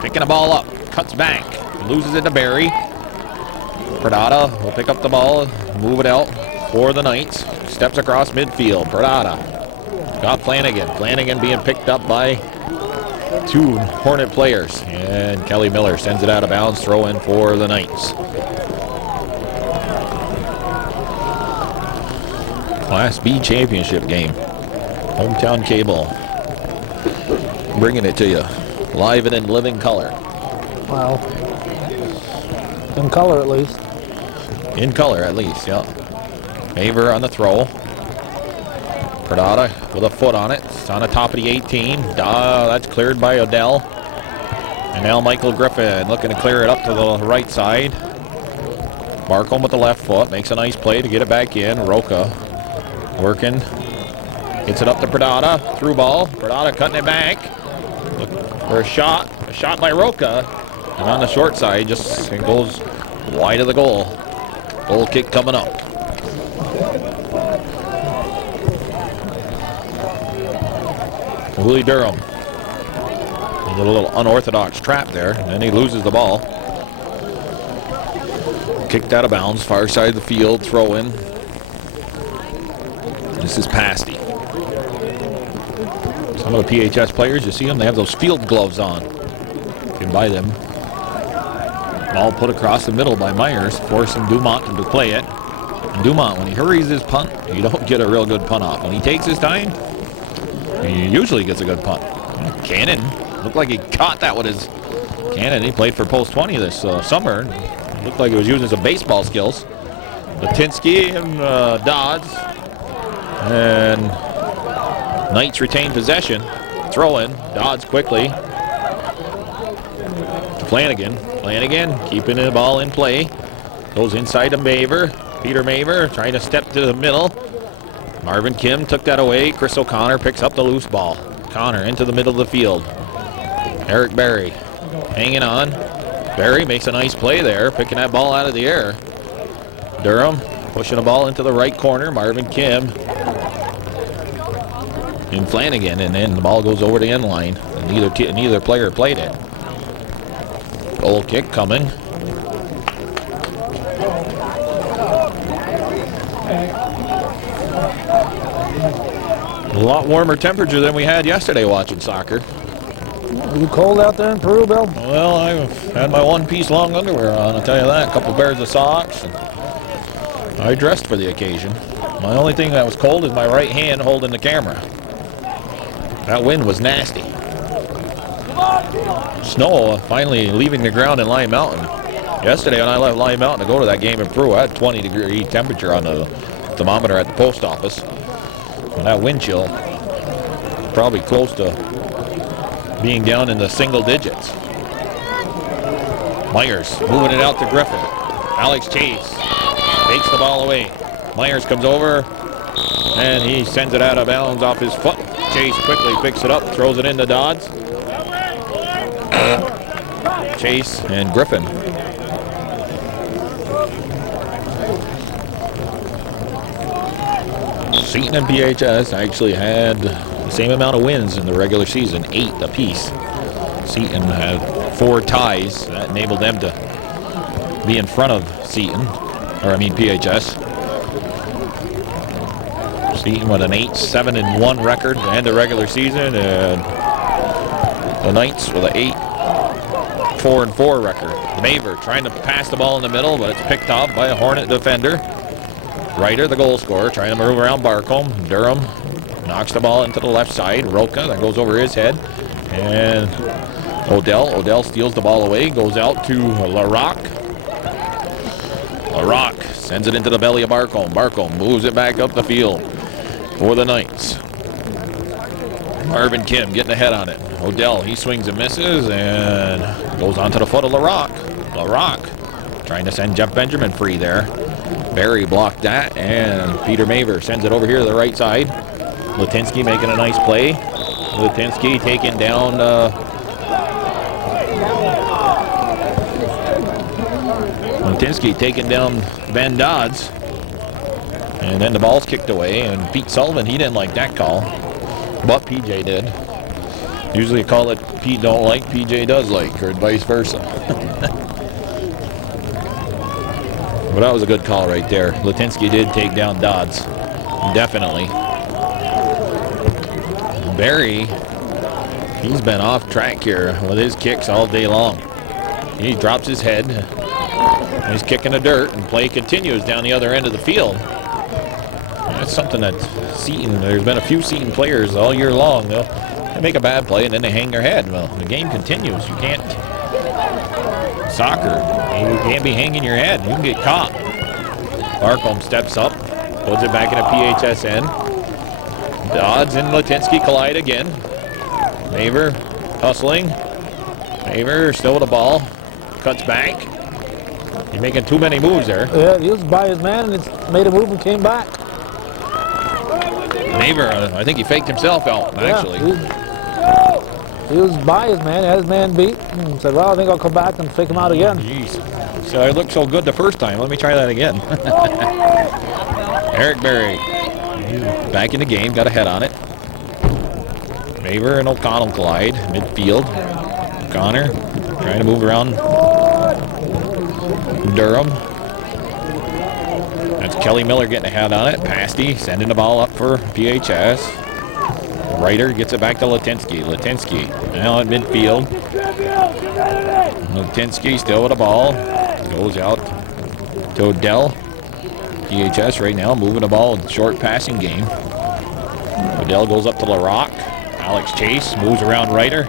picking the ball up. Cuts back. Loses it to Barry. Pradada will pick up the ball. Move it out for the Knights. Steps across midfield. Pradada. Got Flanagan. Flanagan being picked up by two Hornet players. And Kelly Miller sends it out of bounds. Throw in for the Knights. Class B championship game. Hometown Cable. Bringing it to you. Live and in living color. Well, in color at least. In color at least, yeah. Maver on the throw. Pradada with a foot on it. It's on the top of the 18. That's cleared by Odell. And now Michael Griffin looking to clear it up to the right side. Markham with the left foot. Makes a nice play to get it back in. Roca working. Gets it up to Pradada. Through ball. Pradada cutting it back. For a shot. A shot by Roca. And on the short side, just it goes wide of the goal. Goal kick coming up. Willie Durham. A little unorthodox trap there, and then he loses the ball. Kicked out of bounds, far side of the field, throw in. This is Pasty. Some of the PHS players, you see them, they have those field gloves on. You can buy them. Ball put across the middle by Myers, forcing Dumont to play it. And Dumont, when he hurries his punt, you don't get a real good punt off. When he takes his time, he usually gets a good punt. Cannon looked like he caught that with his cannon. He played for Post 20 this summer. Looked like he was using some baseball skills. Latinsky and Dodds. And Knights retain possession. Throw in. Dodds quickly. To Flanagan. Flanagan keeping the ball in play. Goes inside to Maver. Peter Maver trying to step to the middle. Marvin Kim took that away. Chris O'Connor picks up the loose ball. Connor into the middle of the field. Eric Barry hanging on. Barry makes a nice play there, picking that ball out of the air. Durham pushing the ball into the right corner. Marvin Kim and Flanagan, and then the ball goes over the end line. Neither player played it. Goal kick coming. A lot warmer temperature than we had yesterday watching soccer. Are you cold out there in Peru, Bill? Well, I've had my one-piece long underwear on, I'll tell you that. A couple pairs of socks. And I dressed for the occasion. My only thing that was cold is my right hand holding the camera. That wind was nasty. Snow finally leaving the ground in Lime Mountain. Yesterday when I left Lime Mountain to go to that game in Peru, I had 20-degree temperature on the thermometer at the post office. And that wind chill, probably close to being down in the single digits. Myers moving it out to Griffin. Alex Chase takes the ball away. Myers comes over and he sends it out of bounds off his foot. Chase quickly picks it up, throws it into Dodds. Chase and Griffin. Seton and PHS actually had the same amount of wins in the regular season, 8 apiece. Seton had 4 ties that enabled them to be in front of PHS. Seton with an 8-7-1 record to end the regular season, and the Knights with an 8-4-4 record. Maver trying to pass the ball in the middle, but it's picked off by a Hornet defender. Ryder, the goal scorer, trying to move around Barcombe. Durham knocks the ball into the left side. Roca, that goes over his head. And Odell steals the ball away, goes out to LaRock. LaRock sends it into the belly of Barcombe. Barcombe moves it back up the field for the Knights. Marvin Kim getting ahead on it. Odell, he swings and misses and goes onto the foot of LaRock. LaRock trying to send Jeff Benjamin free there. Barry blocked that, and Peter Maver sends it over here to the right side. Latinsky making a nice play. Latinsky taking down Ben Dodds. And then the ball's kicked away, and Pete Sullivan, he didn't like that call, but PJ did. Usually a call that Pete don't like, PJ does like, or vice versa. But that was a good call right there. Latinsky did take down Dodds, definitely. Barry, he's been off track here with his kicks all day long. He drops his head. He's kicking the dirt, and play continues down the other end of the field. That's something that Seton, there's been a few Seton players all year long. They make a bad play, and then they hang their head. Well, the game continues. You can't... Soccer, you can't be hanging your head. You can get caught. Barcombe steps up, puts it back in a PHS end. Dodds and Latinsky collide again. Maver hustling. Maver still with the ball. Cuts back. He's making too many moves there. Yeah, he was by his man and it's made a move and came back. Maver, I think he faked himself out, actually. He was by his man, had his man beat, and said, well, I think I'll come back and fake him out again. Jeez. So I looked so good the first time. Let me try that again. Eric Berry, back in the game, got a head on it. Maver and O'Connell collide, midfield. O'Connor trying to move around Durham. That's Kelly Miller getting a head on it. Pasty sending the ball up for PHS. Ryder gets it back to Latinsky. Latinsky now in midfield. Latinsky still with the ball. Goes out to Odell. PHS right now moving the ball in short passing game. Odell goes up to LaRock. Alex Chase moves around Ryder.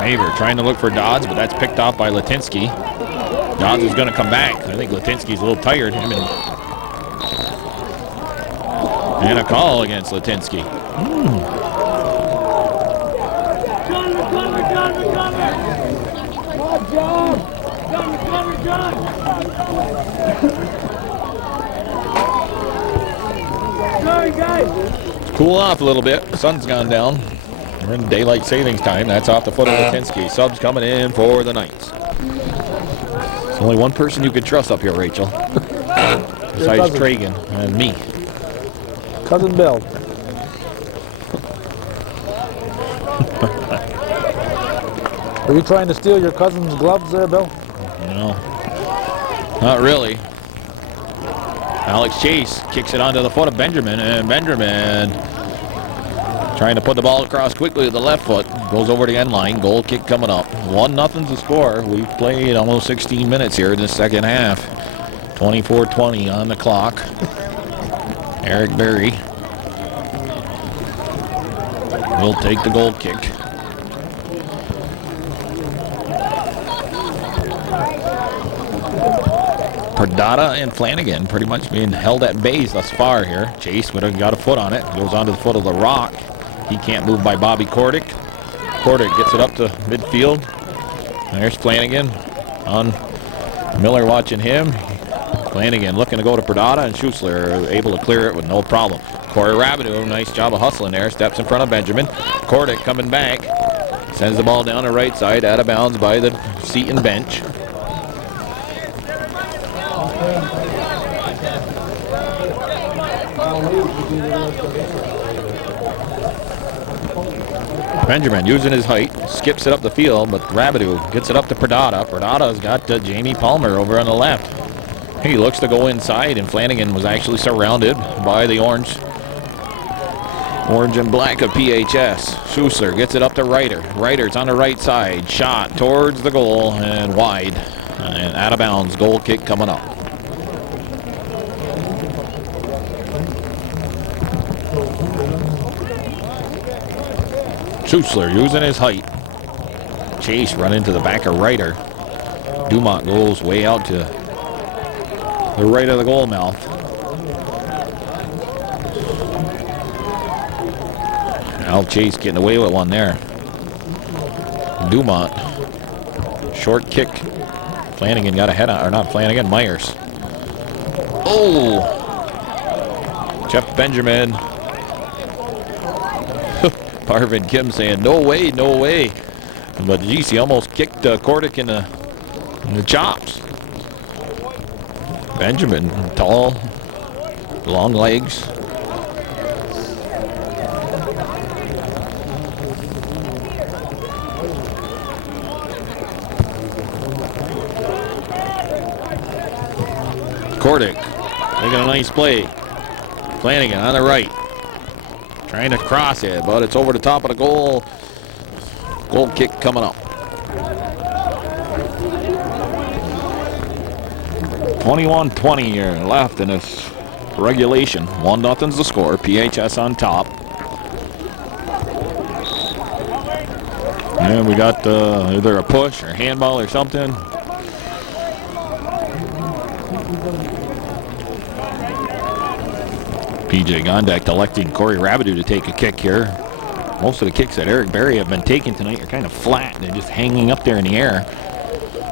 Maver trying to look for Dodds, but that's picked off by Latinsky. Dodds is going to come back. I think Latinsky's a little tired. And a call against Latinsky. Cool off a little bit. The sun's gone down. We're in daylight savings time. That's off the foot of Latinsky. Subs coming in for the Knights. There's only one person you can trust up here, Rachel. Besides Tragan and me. Cousin Bill. Are you trying to steal your cousin's gloves there, Bill? No. Not really. Alex Chase kicks it onto the foot of Benjamin, and Benjamin trying to put the ball across quickly with the left foot. Goes over the end line. Goal kick coming up. 1-0 to score. We've played almost 16 minutes here in the second half. 24-20 on the clock. Eric Berry will take the goal kick. Perdata and Flanagan pretty much being held at bays thus far here. Chase would have got a foot on it. Goes onto the foot of the rock. He can't move by Bobby Kordick. Kordick gets it up to midfield. There's Flanagan on Miller watching him. Flanagan looking to go to Perdata, and Schussler able to clear it with no problem. Corey Rabideau, nice job of hustling there. Steps in front of Benjamin. Kordick coming back. Sends the ball down the right side, out of bounds by the Seton bench. Benjamin using his height, skips it up the field, but Rabideau gets it up to Perdata. Perdata's got Jamie Palmer over on the left. He looks to go inside, and Flanagan was actually surrounded by the orange and black of PHS. Schussler gets it up to Ryder. Ryder's on the right side. Shot towards the goal and wide. And out of bounds. Goal kick coming up. Schussler using his height. Chase run into the back of Ryder. Dumont goes way out to the right of the goal mouth. Al Chase getting away with one there. Dumont. Short kick. Flanagan got a head on, or not Flanagan, Myers. Oh! Jeff Benjamin. Parvin Kim saying, no way, no way. But geez, he almost kicked Kordick in the chops. Benjamin, tall, long legs. Kordick making a nice play. Flanagan on the right. Trying to cross it, but it's over the top of the goal. Goal kick coming up. 21-20 here left in this regulation. 1-0's the score. PHS on top. And we got either a push or handball or something. PJ Gondak electing Corey Rabideau to take a kick here. Most of the kicks that Eric Berry have been taking tonight are kind of flat. They're just hanging up there in the air.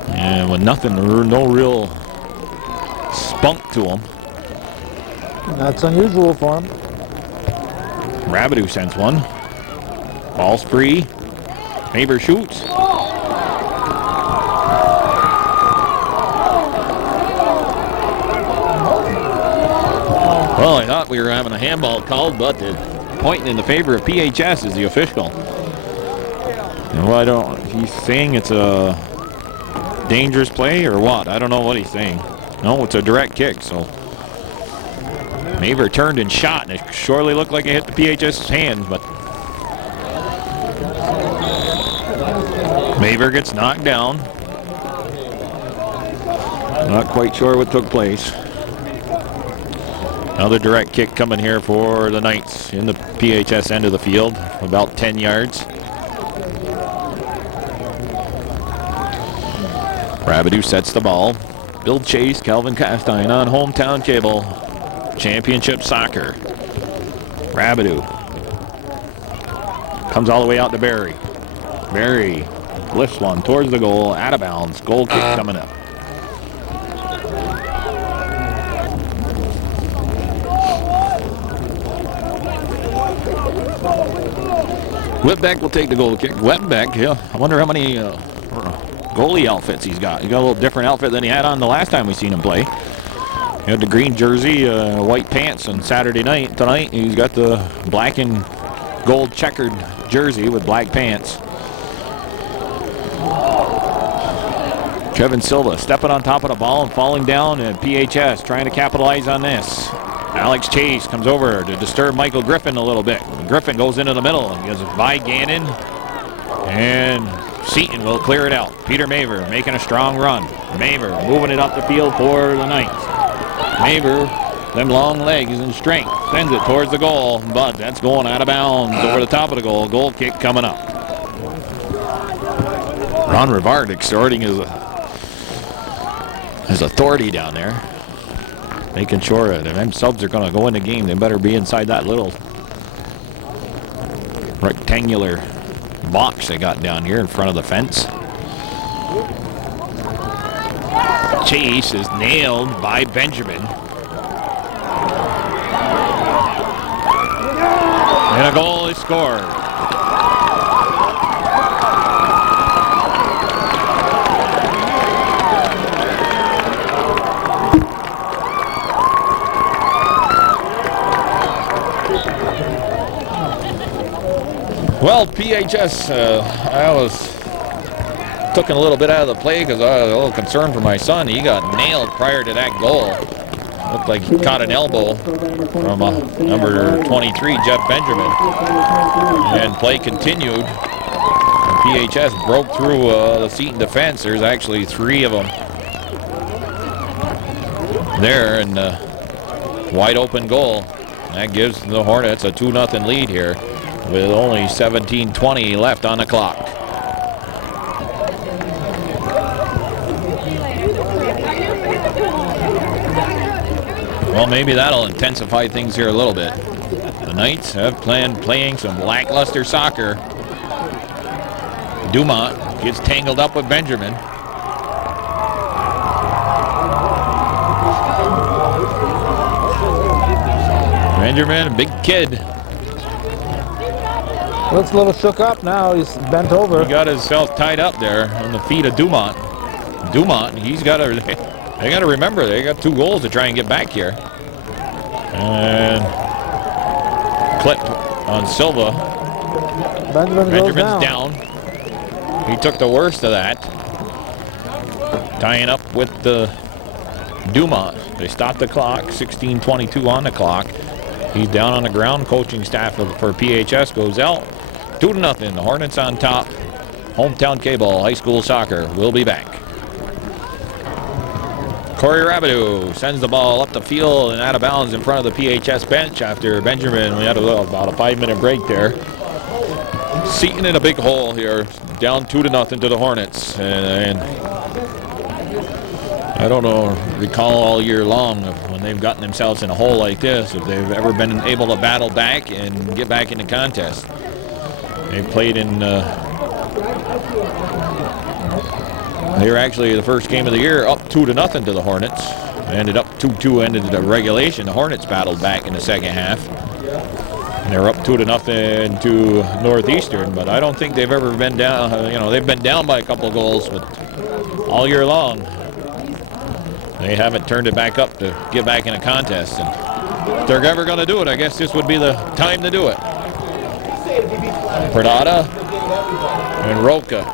And with nothing, no real spunk to them. That's unusual for him. Rabideau sends one. Ball's free. Faber shoots. Well, I thought we were having a handball called, but pointing in the favor of PHS is the official. Well, he's saying it's a dangerous play or what? I don't know what he's saying. No, it's a direct kick, so. Maver turned and shot, and it surely looked like it hit the PHS hands, but. Maver gets knocked down. Not quite sure what took place. Another direct kick coming here for the Knights in the PHS end of the field, about 10 yards. Rabideau sets the ball. Bill Chase, Calvin Castine on Hometown Cable. Championship Soccer. Rabideau comes all the way out to Berry. Berry lifts one towards the goal, out of bounds. Goal kick coming up. Whitbeck will take the goal kick. Whitbeck, yeah, I wonder how many goalie outfits he's got. He got a little different outfit than he had on the last time we seen him play. He had the green jersey, white pants on Saturday night. Tonight, he's got the black and gold checkered jersey with black pants. Kevin Silva stepping on top of the ball and falling down, and PHS trying to capitalize on this. Alex Chase comes over to disturb Michael Griffin a little bit. Griffin goes into the middle and gives it by Gannon. And Seton will clear it out. Peter Maver making a strong run. Maver moving it up the field for the Knights. Maver, them long legs and strength, sends it towards the goal, but that's going out of bounds over the top of the goal. Goal kick coming up. Ron Rivard exerting his authority down there, making sure that if them subs are going to go in the game, they better be inside that little rectangular box they got down here in front of the fence. Chase is nailed by Benjamin. And a goal is scored. Well, PHS, I was taken a little bit out of the play because I was a little concerned for my son. He got nailed prior to that goal. Looked like he caught an elbow from number 23, Jeff Benjamin. And play continued. And PHS broke through the Seton defense. There's actually 3 of them there, and wide open goal. That gives the Hornets a 2-0 lead here with only 17:20 left on the clock. Well, maybe that'll intensify things here a little bit. The Knights have planned playing some lackluster soccer. Dumont gets tangled up with Benjamin. Benjamin, a big kid. Looks a little shook up now. He's bent over. He got himself tied up there on the feet of Dumont. Dumont, he's got to. They got to remember they got 2 goals to try and get back here. And clip on Silva. Benjamin's down. He took the worst of that. Tying up with the Dumont. They stopped the clock. 16:22 on the clock. He's down on the ground. Coaching staff for PHS goes out. 2-0. The Hornets on top. Hometown Cable High School Soccer will be back. Corey Rabideau sends the ball up the field and out of bounds in front of the PHS bench after Benjamin. We had about a 5-minute break there. Seton in a big hole here. Down 2-0 to the Hornets. And I don't know, recall all year long when they've gotten themselves in a hole like this, if they've ever been able to battle back and get back in the contest. They played in, they were actually the first game of the year up 2-0 to the Hornets. Ended up 2-2, ended the regulation. The Hornets battled back in the second half. And they were up 2-0 to Northeastern, but I don't think they've ever been down, they've been down by a couple goals, but all year long, they haven't turned it back up to get back in a contest. And if they're ever going to do it, I guess this would be the time to do it. Perdata and Roca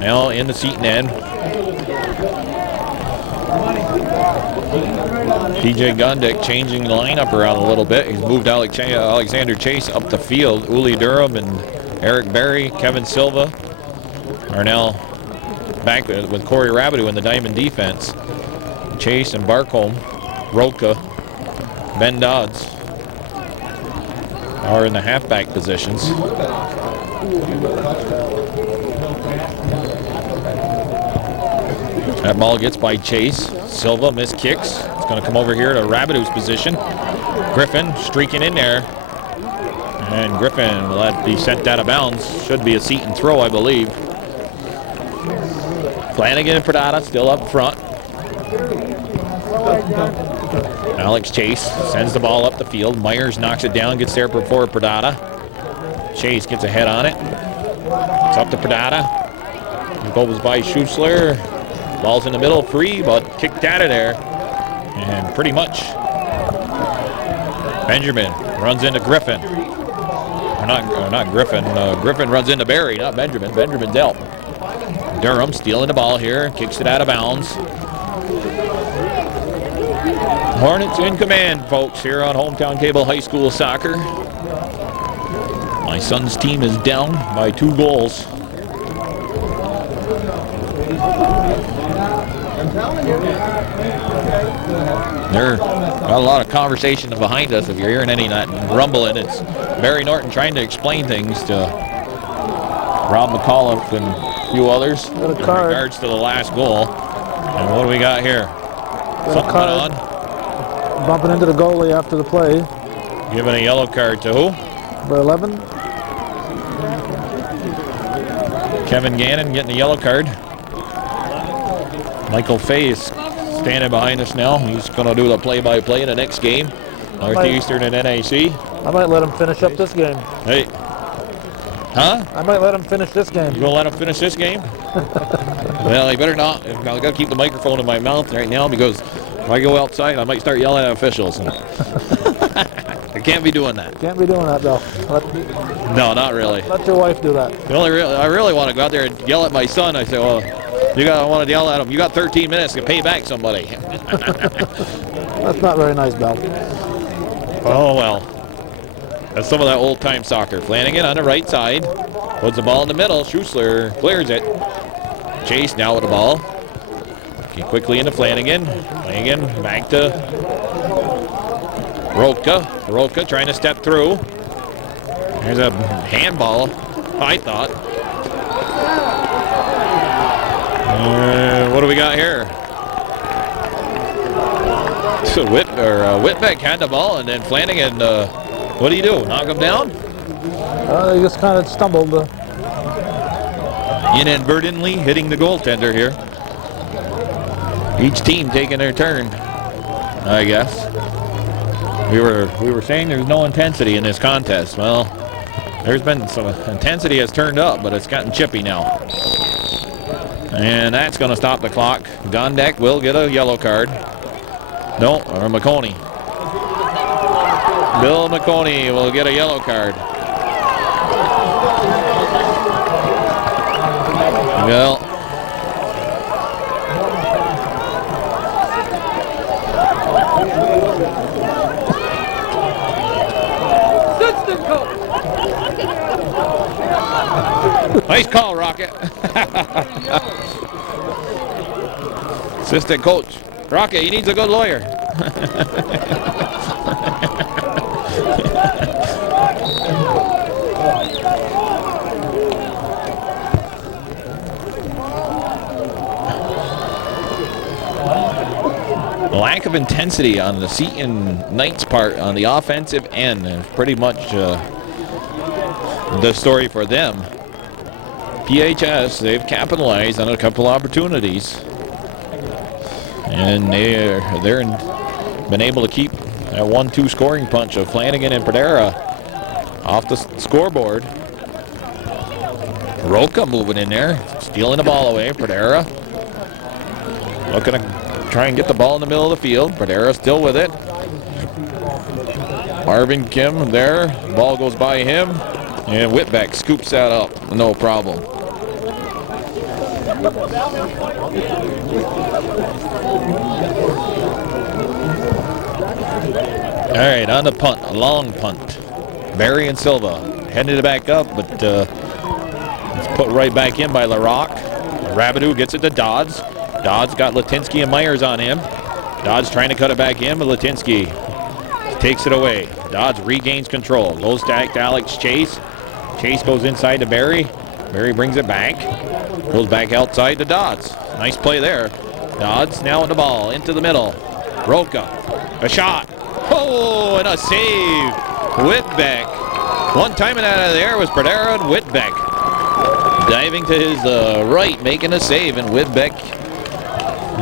now in the Seton end. PJ Gondik changing the lineup around a little bit. He's moved Alexander Chase up the field. Uli Durham and Eric Berry, Kevin Silva are now back with Corey Rabideau in the diamond defense. Chase and Barcombe, Roca, Ben Dodds are in the halfback positions. That ball gets by Chase. Silva missed kicks. It's going to come over here to Rabideau's position. Griffin streaking in there. And Griffin will be sent out of bounds. Should be a Seton throw, I believe. Flanagan and Perdata still up front. Alex Chase sends the ball up the field. Myers knocks it down, gets there before Perdata. Chase gets a head on it. It's up to Perdata. He goes by Schussler. Ball's in the middle, free, but kicked out of there. And pretty much Benjamin runs into Griffin. Or not Griffin. Griffin runs into Barry, not Benjamin. Benjamin dealt. Durham stealing the ball here, kicks it out of bounds. Hornets in command, folks, here on Hometown Cable High School Soccer. My son's team is down by 2 goals. There got a lot of conversation behind us. If you're hearing any rumbling, it's Barry Norton trying to explain things to Rob McAuliffe and a few others in regards to the last goal. And what do we got here? Something went on. Bumping into the goalie after the play. Giving a yellow card to who? Number 11. Kevin Gannon getting a yellow card. Michael Fay is standing behind us now. He's going to do the play-by-play in the next game. Northeastern and NAC. I might let him finish up this game. Hey. Huh? I might let him finish this game. You going to let him finish this game? Well, he better not. I've got to keep the microphone in my mouth right now because if I go outside, I might start yelling at officials. I can't be doing that. Can't be doing that, though. No, not really. Let your wife do that. I really want to go out there and yell at my son. I say, well, I want to yell at him. You got 13 minutes to pay back somebody. That's not very nice, Bell. Oh, well. That's some of that old-time soccer. Flanagan on the right side. Puts the ball in the middle. Schussler clears it. Chase now with the ball. Okay, quickly into Flanagan. Flanagan back to Roka. Roka trying to step through. There's a handball, I thought. What do we got here? So Whitbeck had the ball, and then Flanagan, what do you do? Knock him down? They just kind of stumbled. Inadvertently hitting the goaltender here. Each team taking their turn, I guess. We were saying there's no intensity in this contest. Well, there's been some intensity has turned up, but it's gotten chippy now. And that's going to stop the clock. Gondek will get a yellow card. No, or McConey. Bill McConey will get a yellow card. Well, nice call, Rocket. Assistant coach. Rocket, he needs a good lawyer. Lack of intensity on the Seton Knights' part on the offensive end is pretty much the story for them. PHS, they've capitalized on a couple opportunities, and they're been able to keep that 1-2 scoring punch of Flanagan and Pradera off the scoreboard. Roka moving in there, stealing the ball away. Pradera looking to try and get the ball in the middle of the field. Pradera still with it. Marvin Kim there. Ball goes by him. And Whitbeck scoops that up. No problem. All right, on the punt. A long punt. Barry and Silva heading it back up, but it's put right back in by LaRock. Rabideau gets it to Dodds. Dodds got Latinsky and Myers on him. Dodds trying to cut it back in, but Latinsky takes it away. Dodds regains control. Goes back to Alex Chase. Chase goes inside to Barry. Barry brings it back. Goes back outside to Dodds. Nice play there. Dodds now with the ball into the middle. Roka. A shot. Oh, and a save. Whitbeck. One timing out of there was Pradera and Whitbeck. Diving to his right, making a save, and Whitbeck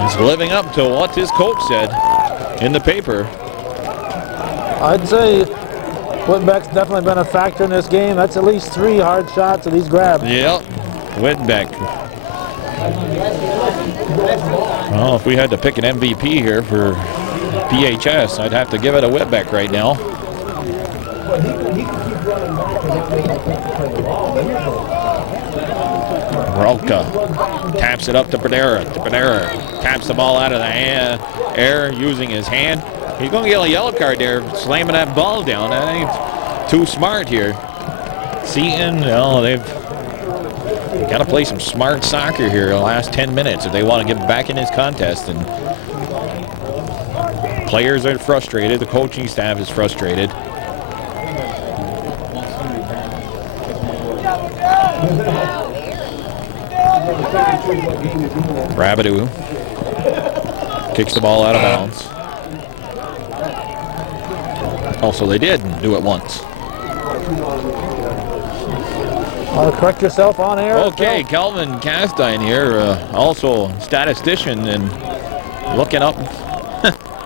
is living up to what his coach said in the paper. I'd say Whitbeck's definitely been a factor in this game. That's at least 3 hard shots that he's grabbed. Yep, Whitbeck. Well, if we had to pick an MVP here for PHS, I'd have to give it to Whitbeck right now. Roka taps it up to Pradera. Pradera taps the ball out of the air using his hand. He's going to get a yellow card there, slamming that ball down. That ain't too smart here. Seton, they've got to play some smart soccer here the last 10 minutes if they want to get back in this contest. And players are frustrated. The coaching staff is frustrated. Rabidou kicks the ball out of bounds. Also, they did do it once. Correct yourself on air. Okay, Calvin Castine here, also statistician and looking up,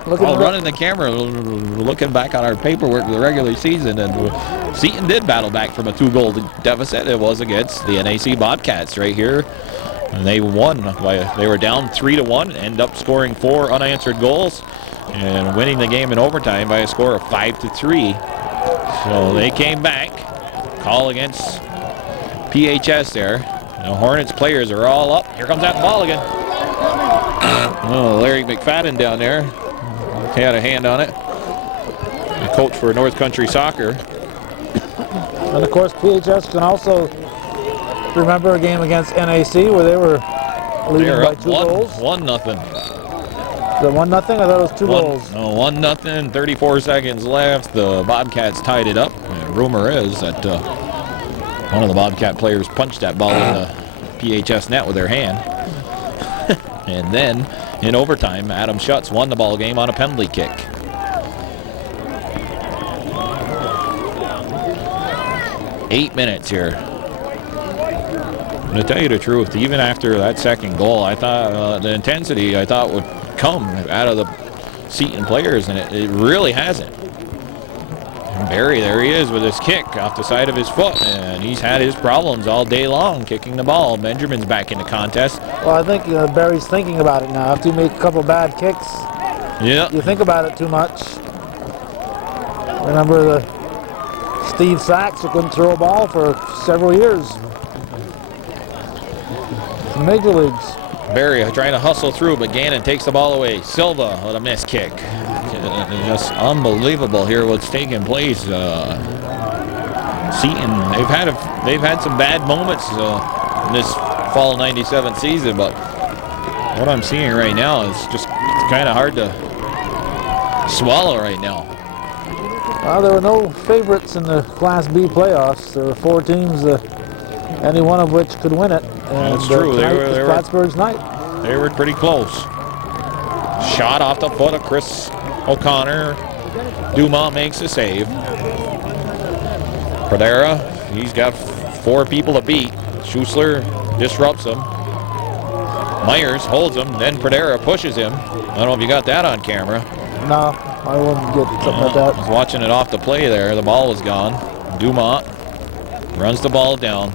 running the camera, looking back on our paperwork for the regular season. And Seton did battle back from a 2-goal deficit. It was against the NAC Bobcats right here. And they won. They were down 3-1, end up scoring 4 unanswered goals and winning the game in overtime by a score of 5-3. So they came back. Call against PHS there. The Hornets players are all up. Here comes that ball again. Oh, Larry McFadden down there. He had a hand on it. The coach for North Country Soccer. And of course, PHS can also remember a game against NAC where they were leading by 2 goals. 1-0. Is it 1-0? I thought it was 2 goals. No, 1-0. 34 seconds left. The Bobcats tied it up. And rumor is that one of the Bobcat players punched that ball in the PHS net with their hand. And then in overtime, Adam Schutz won the ball game on a penalty kick. Eight minutes here. To tell you the truth, even after that second goal, I thought the intensity would come out of the Seton players, and it really hasn't. And Barry, there he is with his kick off the side of his foot, and he's had his problems all day long kicking the ball. Benjamin's back in the contest. Well, I think Barry's thinking about it now. After you make a couple bad kicks, you think about it too much. Remember the Steve Sachs, who couldn't throw a ball for several years. Major leagues. Barry trying to hustle through, but Gannon takes the ball away. Silva with a missed kick. Just unbelievable here what's taking place. Seton, they've had some bad moments in this fall '97 season, but what I'm seeing right now is just kind of hard to swallow right now. Well, there were no favorites in the Class B playoffs. There were 4 teams, any one of which could win it. And that's true. They were Plattsburgh's night. They were pretty close. Shot off the foot of Chris O'Connor. Dumont makes the save. Pradera, he's got 4 people to beat. Schussler disrupts him. Myers holds him. Then Pradera pushes him. I don't know if you got that on camera. No, I wouldn't get something like that. I was watching it off the play there. The ball was gone. Dumont runs the ball down.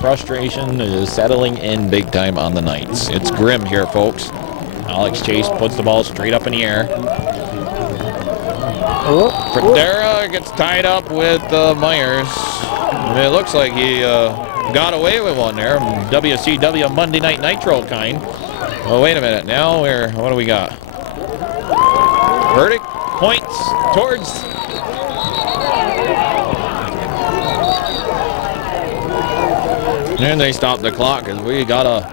Frustration is settling in big time on the Knights. It's grim here, folks. Alex Chase puts the ball straight up in the air. Pradera gets tied up with Myers. And it looks like he got away with one there. WCW Monday Night Nitro kind. Oh, wait a minute. Now what do we got? Verdict points towards... And they stopped the clock because we got a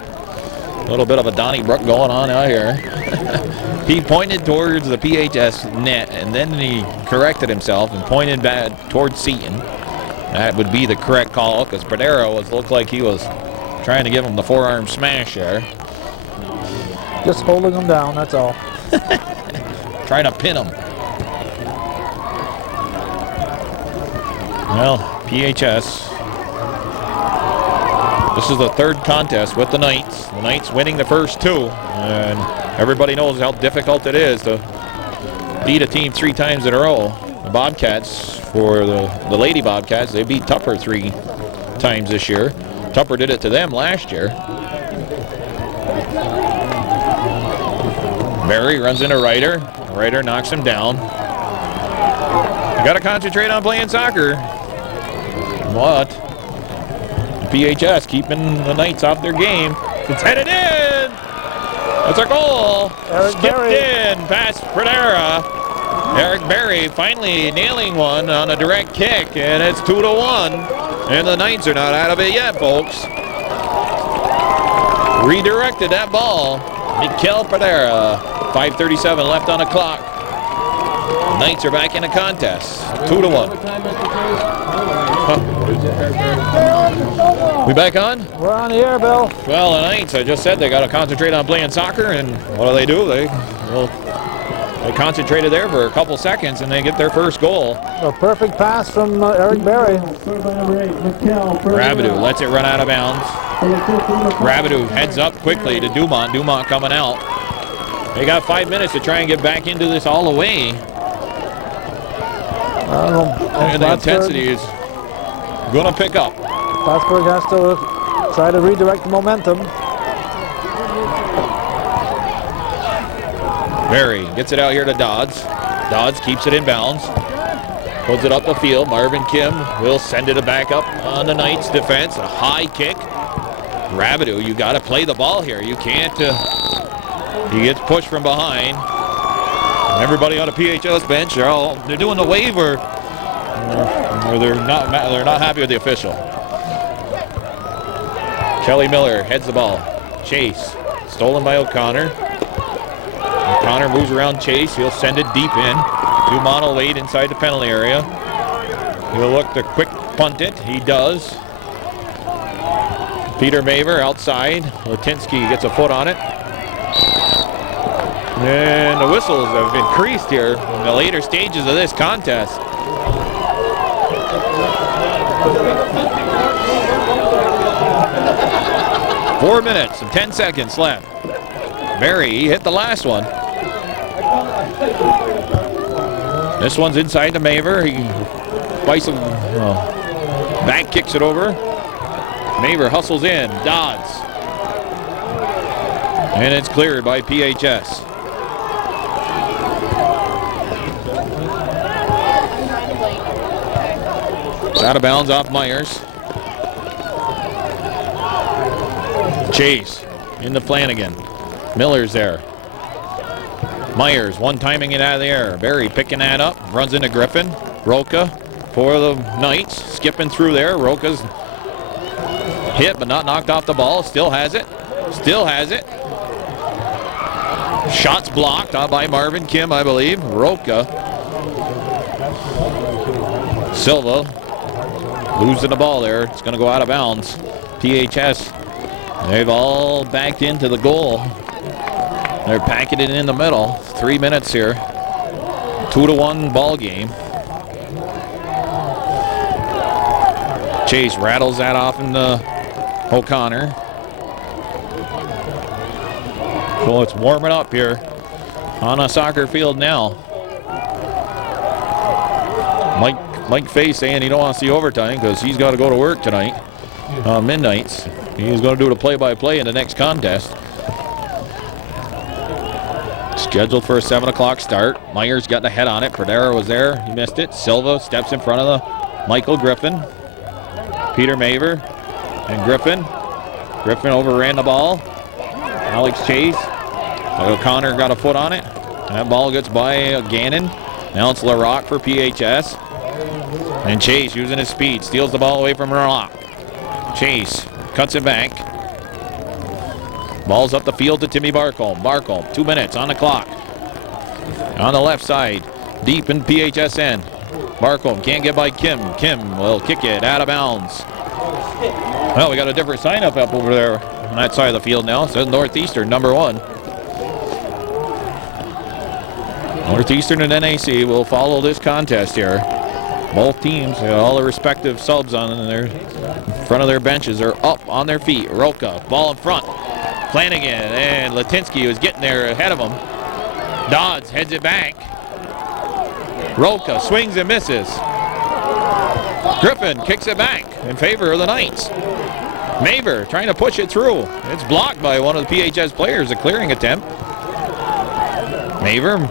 little bit of a Donnybrook going on out here. He pointed towards the PHS net, and then he corrected himself and pointed back towards Seton. That would be the correct call because Pradera looked like he was trying to give him the forearm smash there. Just holding him down, that's all. Trying to pin him. Well, PHS. This is the 3rd contest with the Knights. The Knights winning the first 2. And everybody knows how difficult it is to beat a team 3 times in a row. The Bobcats, for the Lady Bobcats, they beat Tupper 3 times this year. Tupper did it to them last year. Barry runs into Ryder. Ryder knocks him down. You got to concentrate on playing soccer. What? PHS keeping the Knights off their game. It's headed in. That's a goal. Skipped in past Pradera. Eric Berry finally nailing one on a direct kick, and it's 2-1. And the Knights are not out of it yet, folks. Redirected that ball. Mikel Pereira. 5:37 left on the clock. The Knights are back in the contest. 2-1. We back on? We're on the air, Bill. Well, the Knights, I just said they got to concentrate on playing soccer, and what do? They concentrated there for a couple seconds, and they get their first goal. A perfect pass from Eric Berry. Rabidou lets it run out of bounds. Rabidou heads up quickly to Dumont. Dumont coming out. They got 5 minutes to try and get back into this all the way. And the intensity is going to pick up. Plattsburgh has to try to redirect the momentum. Berry gets it out here to Dodds. Dodds keeps it in bounds. Pulls it up the field. Marvin Kim will send it back up on the Knights defense. A high kick. Rabidou, you got to play the ball here. You can't. He gets pushed from behind. Everybody on the PHS bench, they're doing the wave, or they're not happy with the official. Kelly Miller heads the ball. Chase stolen by O'Connor. O'Connor moves around Chase. He'll send it deep in. Dumont will wait inside the penalty area. He'll look to quick punt it. He does. Peter Maver outside. Latinsky gets a foot on it. And the whistles have increased here in the later stages of this contest. Four minutes and 10 seconds left. Berry, he hit the last one. This one's inside to Maver. He back kicks it over. Maver hustles in. Dodds. And it's cleared by PHS. Out of bounds off Myers. Chase into Flanagan. Miller's there. Myers one-timing it out of the air. Berry picking that up. Runs into Griffin. Roca for the Knights. Skipping through there. Roca's hit but not knocked off the ball. Still has it. Still has it. Shots blocked by Marvin Kim, I believe. Roca. Silva losing the ball there. It's going to go out of bounds. PHS, they've all backed into the goal. They're packing it in the middle. 3 minutes here. 2-1 ball game. Chase rattles that off into O'Connor. Well, it's warming up here on a soccer field now. Mike Fay saying he don't want to see overtime because he's got to go to work tonight on midnights. He's going to do the play-by-play in the next contest. Scheduled for a 7 o'clock start. Myers got the head on it. Pereira was there. He missed it. Silva steps in front of the Michael Griffin. Peter Maver and Griffin. Griffin overran the ball. Alex Chase. O'Connor got a foot on it. That ball gets by Gannon. Now it's LaRock for PHS. And Chase using his speed. Steals the ball away from LaRock. Chase cuts it back. Ball's up the field to Timmy Barcombe. Barcombe, 2 minutes on the clock. On the left side, deep in PHS end. Barcombe can't get by Kim. Kim will kick it out of bounds. Well, we got a different sign up over there on that side of the field now. It says Northeastern, number 1. Northeastern and NAC will follow this contest here. Both teams, all the respective subs on their in front of their benches are up on their feet. Roca, ball in front. Flanagan and Latinsky was getting there ahead of him. Dodds heads it back. Roca swings and misses. Griffin kicks it back in favor of the Knights. Maver trying to push it through. It's blocked by one of the PHS players, a clearing attempt. Maver,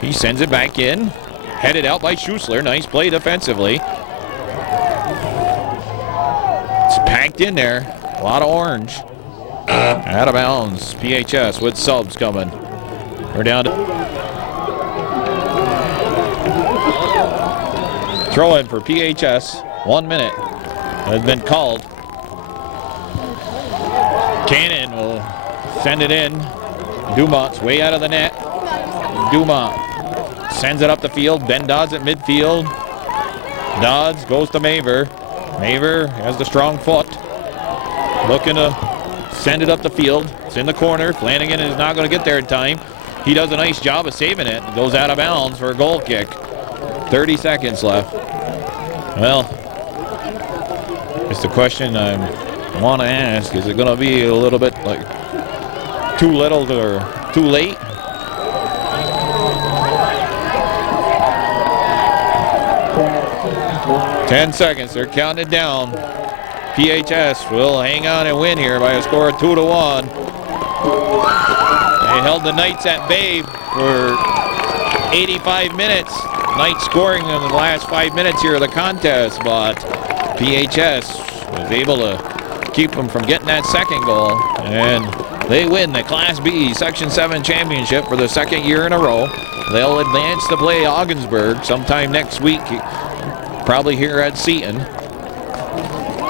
he sends it back in. Headed out by Schussler. Nice play defensively. It's packed in there. A lot of orange. Out of bounds. PHS with subs coming. We're down to throw-in for PHS. 1 minute has been called. Cannon will send it in. Dumont's way out of the net. Dumont sends it up the field. Ben Dodds at midfield. Dodds goes to Maver. Maver has the strong foot. Looking to send it up the field. It's in the corner. Flanagan is not going to get there in time. He does a nice job of saving it. It goes out of bounds for a goal kick. 30 seconds left. Well, it's the question I want to ask. Is it going to be a little bit like too little or too late? Ten seconds. They're counting it down. PHS will hang on and win here by a score of 2-1. They held the Knights at bay for 85 minutes. Knights scoring in the last 5 minutes here of the contest, but PHS was able to keep them from getting that second goal, and they win the Class B Section 7 championship for the second year in a row. They'll advance to play Augsburg sometime next week, probably here at Seton.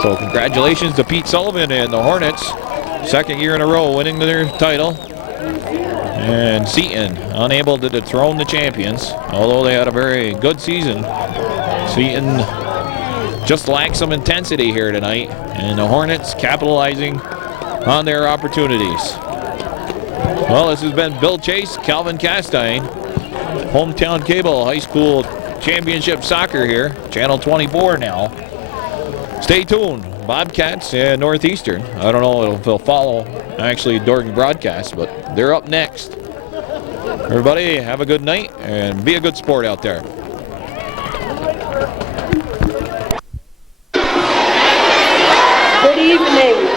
So congratulations to Pete Sullivan and the Hornets, second year in a row winning their title. And Seton unable to dethrone the champions, although they had a very good season. Seton just lacked some intensity here tonight, and the Hornets capitalizing on their opportunities. Well, this has been Bill Chase, Calvin Castine, Hometown Cable High School Championship Soccer here, Channel 24 now. Stay tuned. Bobcats and Northeastern. I don't know if they'll follow actually during broadcast, but they're up next. Everybody have a good night and be a good sport out there. Good evening.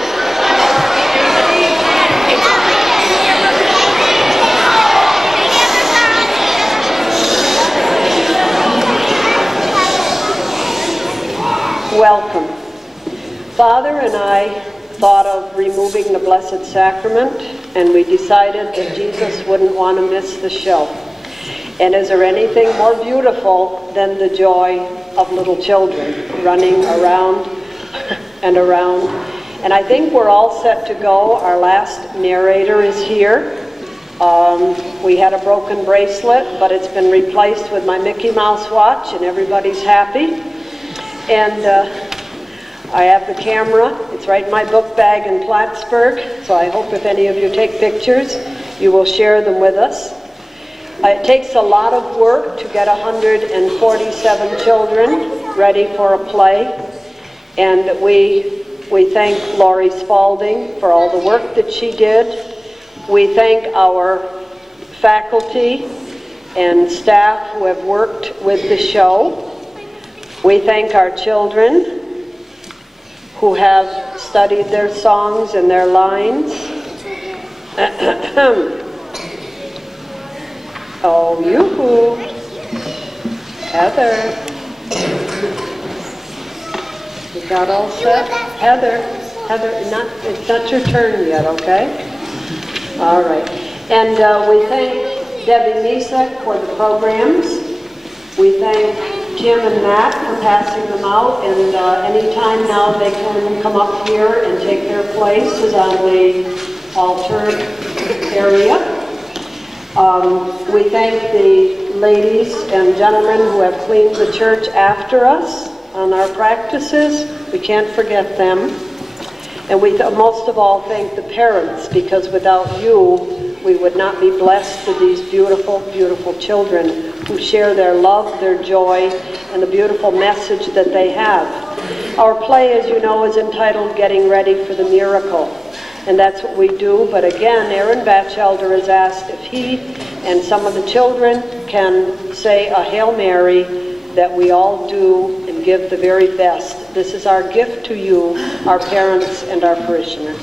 Welcome. Father and I thought of removing the Blessed Sacrament, and we decided that Jesus wouldn't want to miss the show. And is there anything more beautiful than the joy of little children running around and around? And I think we're all set to go. Our last narrator is here. We had a broken bracelet, but it's been replaced with my Mickey Mouse watch, and everybody's happy. And I have the camera. It's right in my book bag in Plattsburgh, so I hope if any of you take pictures, you will share them with us. It takes a lot of work to get 147 children ready for a play, and we thank Laurie Spalding for all the work that she did. We thank our faculty and staff who have worked with the show. We thank our children who have studied their songs and their lines. Oh, yoo-hoo. Heather. You got all set? Heather, it's not your turn yet, okay? All right. And we thank Debbie Misek for the programs. We thank Jim and Matt for passing them out, and anytime now they can come up here and take their places on the altar area. We thank the ladies and gentlemen who have cleaned the church after us on our practices. We can't forget them. And we most of all thank the parents, because without you, we would not be blessed with these beautiful, beautiful children who share their love, their joy, and the beautiful message that they have. Our play, as you know, is entitled Getting Ready for the Miracle. And that's what we do. But again, Aaron Batchelder has asked if he and some of the children can say a Hail Mary that we all do and give the very best. This is our gift to you, our parents and our parishioners.